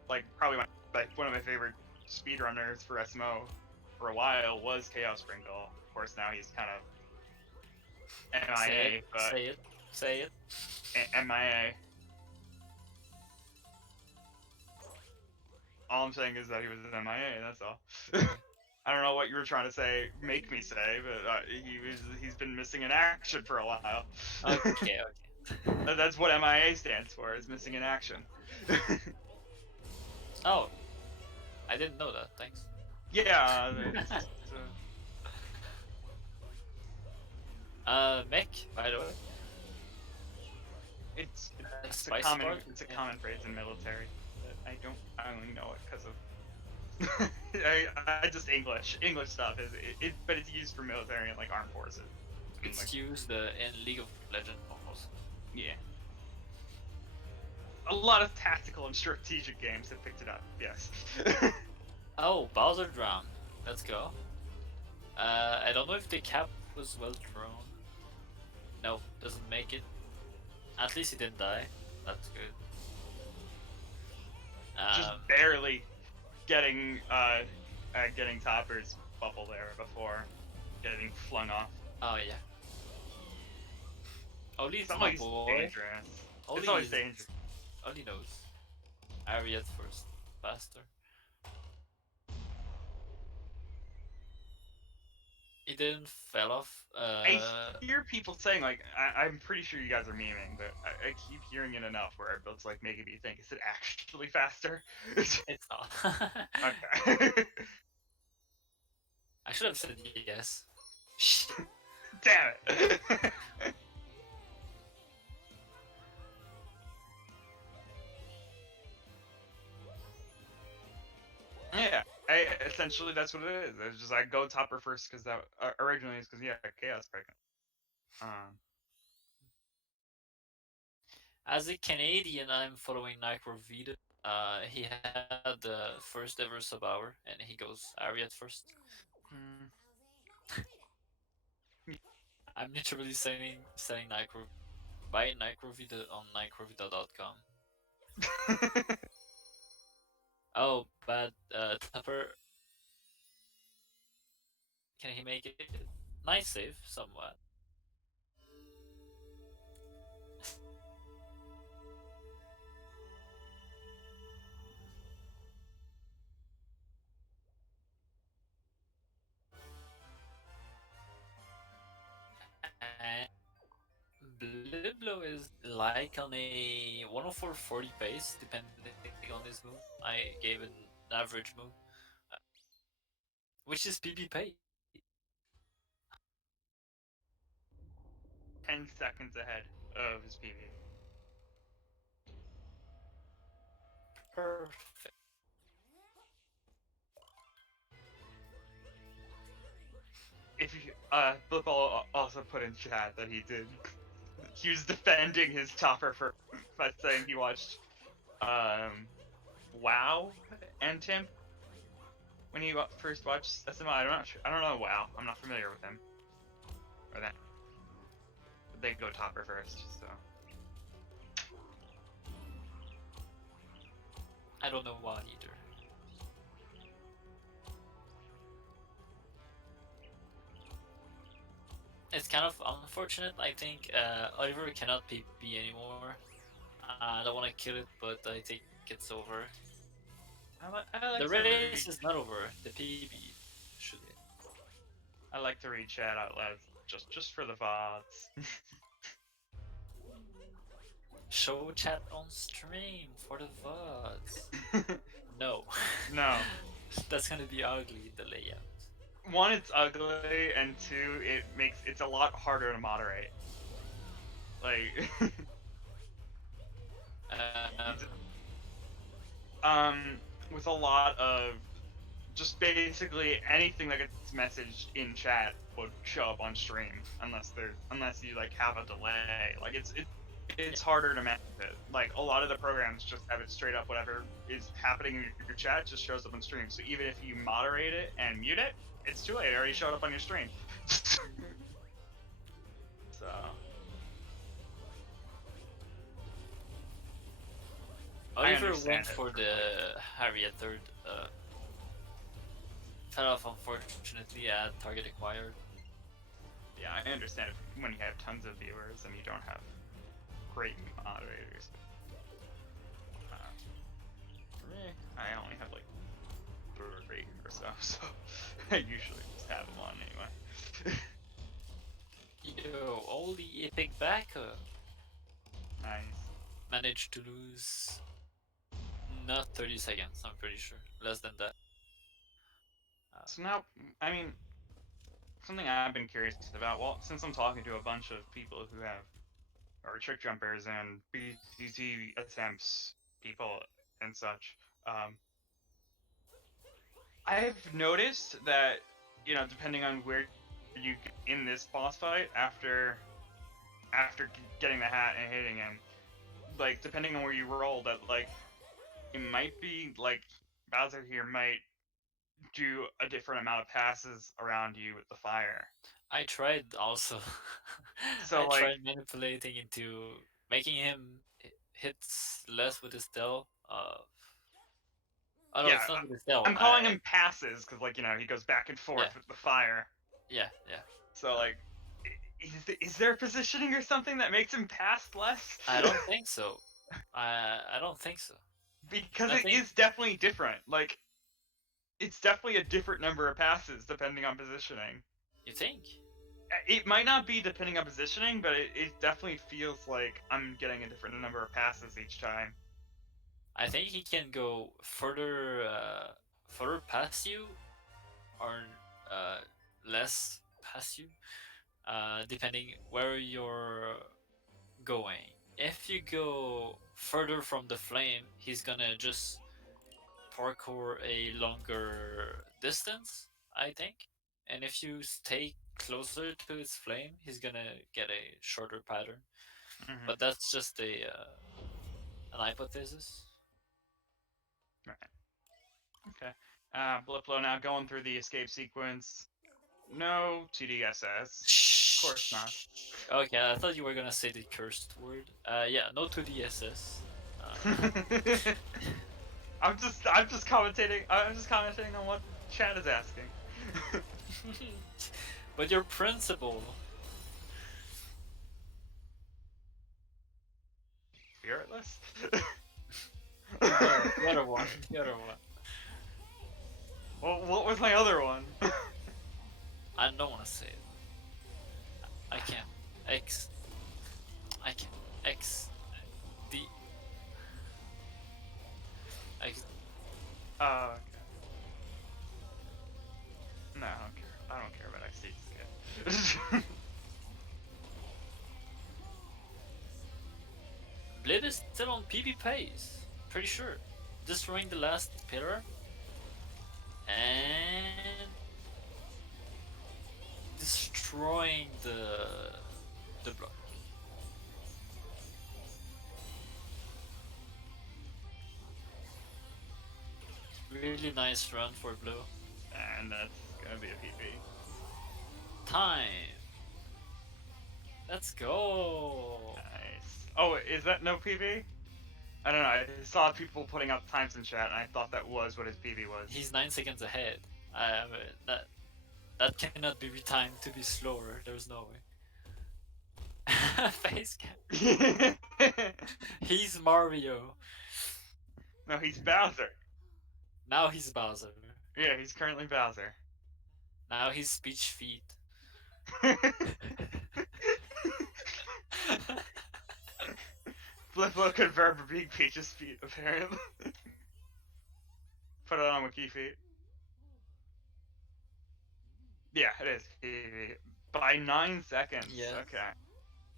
like probably one of my favorite speedrunners for SMO for a while was Chaos Sprinkle. Of course, now he's kind of MIA, but Say it. MIA. All I'm saying is that he was an MIA. That's all. I don't know what you were trying to say, make me say, but he's been missing in action for a while. Okay. That's what MIA stands for, is missing in action. Oh, I didn't know that. Thanks. Yeah. Mech, by the way. It's a Spice common part? common phrase in military. But I only know it because of I just English stuff is but it's used for military and like armed forces. It's Like, used in League of Legends almost. yeah. A lot of tactical and strategic games have picked it up. Yes. Oh, Bowser Drown. Let's go. I don't know if they cap was well thrown. No, doesn't make it. At least he didn't die. That's good. Just Um, barely getting Topper's bubble there before getting flung off. oh yeah. Oli It's is my always boy. dangerous. It's Oli always is. dangerous. Oli knows. Ariat first. Faster. He didn't fell off. I hear people saying, like, I'm pretty sure you guys are memeing, but I keep hearing it enough where it's like making me think, is it actually faster? It's not. Okay. I should have said yes. Shit. Damn it. Yeah, essentially that's what it is. It's just I go Topper first because that originally is because Chaos pregnant. As a Canadian, I'm following Nightcrawler. He had the first ever sub hour, and he goes Ariat first. Hmm. I'm literally selling Nightcrawler. Buy Nightcrawler on nightcrawler.com. Oh, but Tupper, can he make it? Nice save, somewhat. And BlipBlo is like on a 104.40 pace, depending on his move. I gave an average move, uh, which is PB pay. 10 seconds ahead of his PB. Perfect. If you, Blipball also put in chat that he did. He was defending his Topper for by saying he watched, WoW and Tim when he first watched SMO. I'm not sure. I don't know WoW. I'm not familiar with him or that. But they go Topper first, so. I don't know why either. It's kind of unfortunate. I think Oliver cannot PB anymore. I don't want to kill it, but I think it's over. I The like to race read. is not over. The PB should be. I like to read chat out loud just for the VODs. Show chat on stream for the VODs. No. No. That's gonna be ugly, the layout. One, it's ugly, and two, it's a lot harder to moderate. Like, Um, um, with a lot of just basically anything that gets messaged in chat would show up on stream unless you like have a delay. Like it's harder to manage it. Like a lot of the programs just have it straight up whatever is happening in your chat just shows up on stream. So even if you moderate it and mute it, it's too late. It already showed up on your stream. So Oliver went for the Harriet third. Fell off unfortunately at target acquired. yeah, I understand when you have tons of viewers and you don't have great moderators. For me, I only have like 3 or so I usually just have them on anyway. Yo, all the epic backup. Nice. Managed to lose not 30 seconds, I'm pretty sure. Less than that. So now, I mean, something I've been curious about, well, since I'm talking to a bunch of people who are trick jumpers and BTT attempts people and such, I've noticed that, depending on where you get in this boss fight after getting the hat and hitting him, like, depending on where you roll, that, like, it might be, like, Bowser here might do a different amount of passes around you with the fire. I tried also. So I like, tried manipulating into making him hits less with his tail. Oh no, yeah, it's not with his tail. I'm calling him passes because like he goes back and Yeah, forth with the fire. yeah. So Uh, like, is there positioning or something that makes him pass less? I don't think so. I don't think so. Because I it think is definitely different. Like, it's definitely a different number of passes depending on positioning. you think. It might not be depending on positioning, but it definitely feels like I'm getting a different number of passes each time. I think he can go further past you or uh, less past you, depending where you're going. If you go further from the flame, he's gonna just parkour a longer distance, I think. And if you stay closer to his flame, he's gonna get a shorter pattern. Mm-hmm. But that's just a an hypothesis. Right. Okay. BlipBlo now going through the escape sequence. No TDSS. Of course not. Shh. Okay, I thought you were gonna say the cursed word. Yeah, no to the SS. I'm just commentating. I'm just commenting on what chat is asking. But your principal. Spiritless. No, the other one. The other one. Well, what was my other one? I don't want to say it. I can't. X. I can't. X. D. X. Okay. No, I don't care. I don't care about XD skip. Blip is still on PB pace. Pretty sure. Destroying the last pillar. And destroying the block. Really nice run for Blue. And that's gonna be a PP. Time. Let's go. Nice. Oh, is that no PV? I don't know. I saw people putting up times in chat, and I thought that was what his PV was. He's 9 seconds ahead. That cannot be timed to be slower. There's no way. Face cam. He's Mario. No, he's Bowser. Now he's Bowser. Yeah, he's currently Bowser. Now he's Speech Feet. BlipBlo confirmed for being Peach's feet, apparently. Put it on Wiki feet. Yeah, it is PV. By 9 seconds. Yeah. Okay.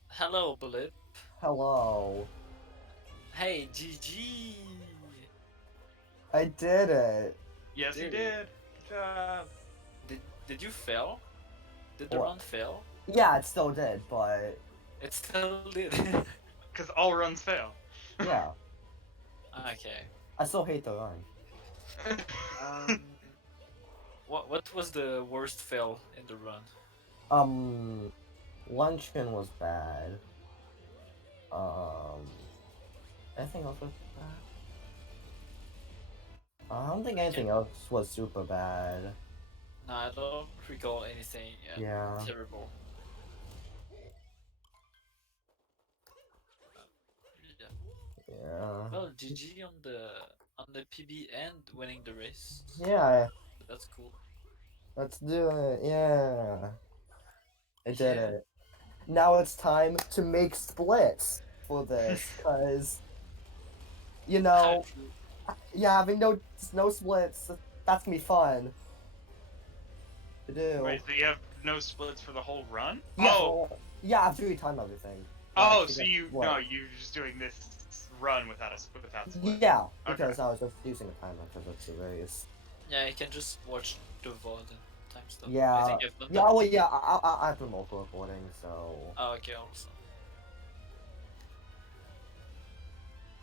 Hello, Blip. Hello. Hey, GG. I did it. Yes, you Did did. Good job. Did you fail? Did the What? run fail? Yeah, it still did, but It still did. Because all runs fail. yeah, Okay. I still hate the run. Um. What was the worst fail in the run? Luncheon was bad. Um, anything else was bad? I don't think anything else was super bad. No, I don't recall anything Yeah. terrible. Yeah. Yeah. Well, GG on the PB and winning the race. Yeah, That's cool. let's do it. Yeah. I did Yeah. it. Now it's time to make splits for this, because, you know, yeah, having no splits, that's gonna be fun to do. Wait, so you have no splits for the whole run? Yeah, Oh! yeah, after we time everything. Oh, Actually, so that's you what- no, you're just doing this run without split. Yeah, Okay. because I was just using a timer because of the race. Yeah, you can just watch the VOD and time stuff. I Yeah, think I've done yeah, that. well, yeah, I have remote recording, so Oh, okay, also.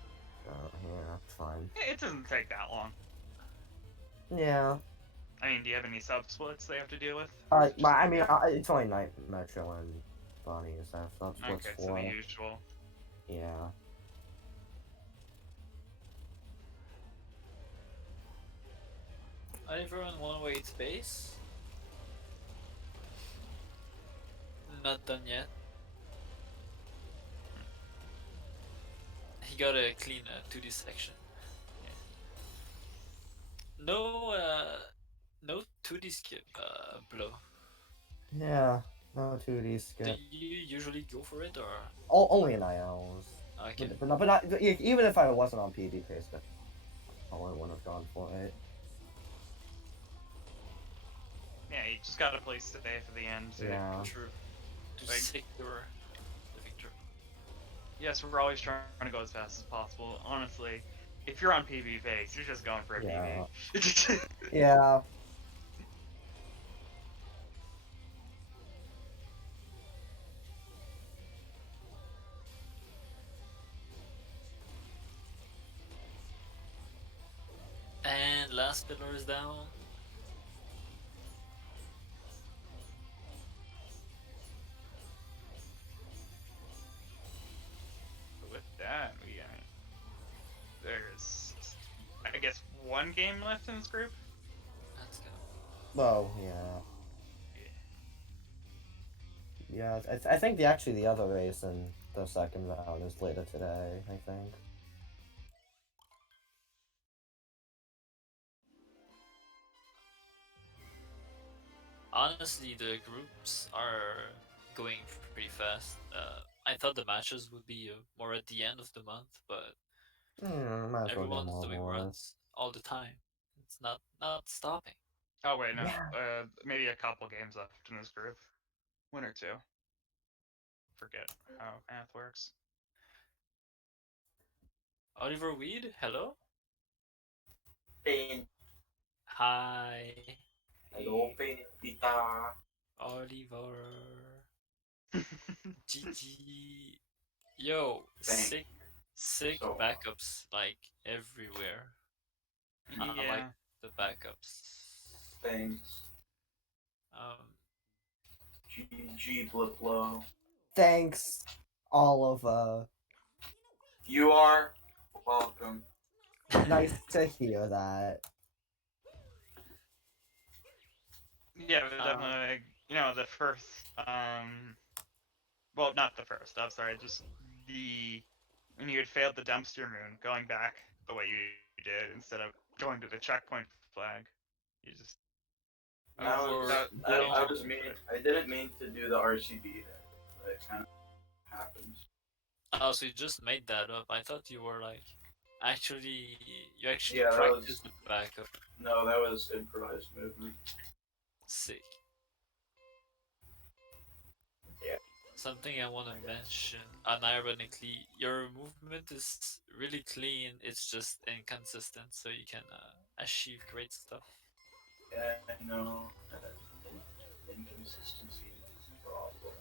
yeah, it's fine. It doesn't take that long. Yeah, I mean, do you have any sub splits they have to deal with? I mean, it's only Night Metro and Bonnie and stuff. That's what's Okay, so the for. usual. Yeah. Oliver on one-way space. Not done yet. He got a clean 2D section. Yeah. No 2D skip blow. Yeah. No 2D Do skip. you usually go for it or? Only in ILs. Okay. Even if I wasn't on PD pace, I probably wouldn't have gone for it. Yeah, you just gotta play safe at the end. Yeah. True. To Like- secure the victory. Yes, we're always trying to go as fast as possible. Honestly, if you're on PB pace, you're just going for a Yeah. PB. Yeah. And last pillar is down. With that, there's, I guess, one game left in this group. Let's go. Well, yeah. Yeah, I think actually the other race in the second round is later today, I think. Honestly, the groups are going pretty fast. I thought the matches would be more at the end of the month, but Might as well get everyone's more doing awards. runs all the time. It's not stopping. Oh wait, no. Yeah. Maybe a couple games left in this group. One or two. Forget how math works. Oliver Weed, hello. Pain. Hi, Hello, pain, tita. Oliver. GG. Yo, Thanks. sick So, backups like everywhere. I like Yeah. the backups. thanks. Um, GG, BlipBlo. Thanks, all of You are welcome. Nice to hear that. Yeah, but definitely, the first, well, not the first, I'm sorry, just when you had failed the dumpster moon, going back the way you did, instead of going to the checkpoint flag, you just, You I were was, way I too was mean. I didn't mean to do the RCB there, but it kind of happens. Oh, so you just made that up. I thought you were like actually you actually Yeah, that was practiced the backup. no, that was improvised movement. Sick. Yeah. Something I want to mention, unironically, your movement is really clean. It's just inconsistent, so you can achieve great stuff. Yeah, I know that inconsistency is a problem.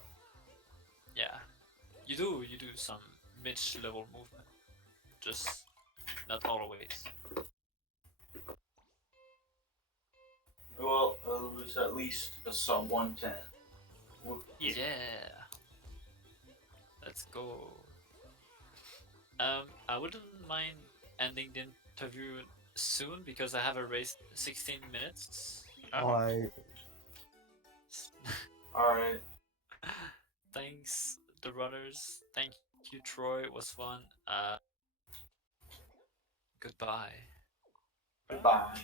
Yeah, you do some mid-level movement, just not always. Well, it was at least a sub 110. Yeah. Let's go. I wouldn't mind ending the interview soon because I have a race 16 minutes. Alright. Alright. Thanks, the runners. Thank you, Troy. It was fun. Goodbye. Goodbye.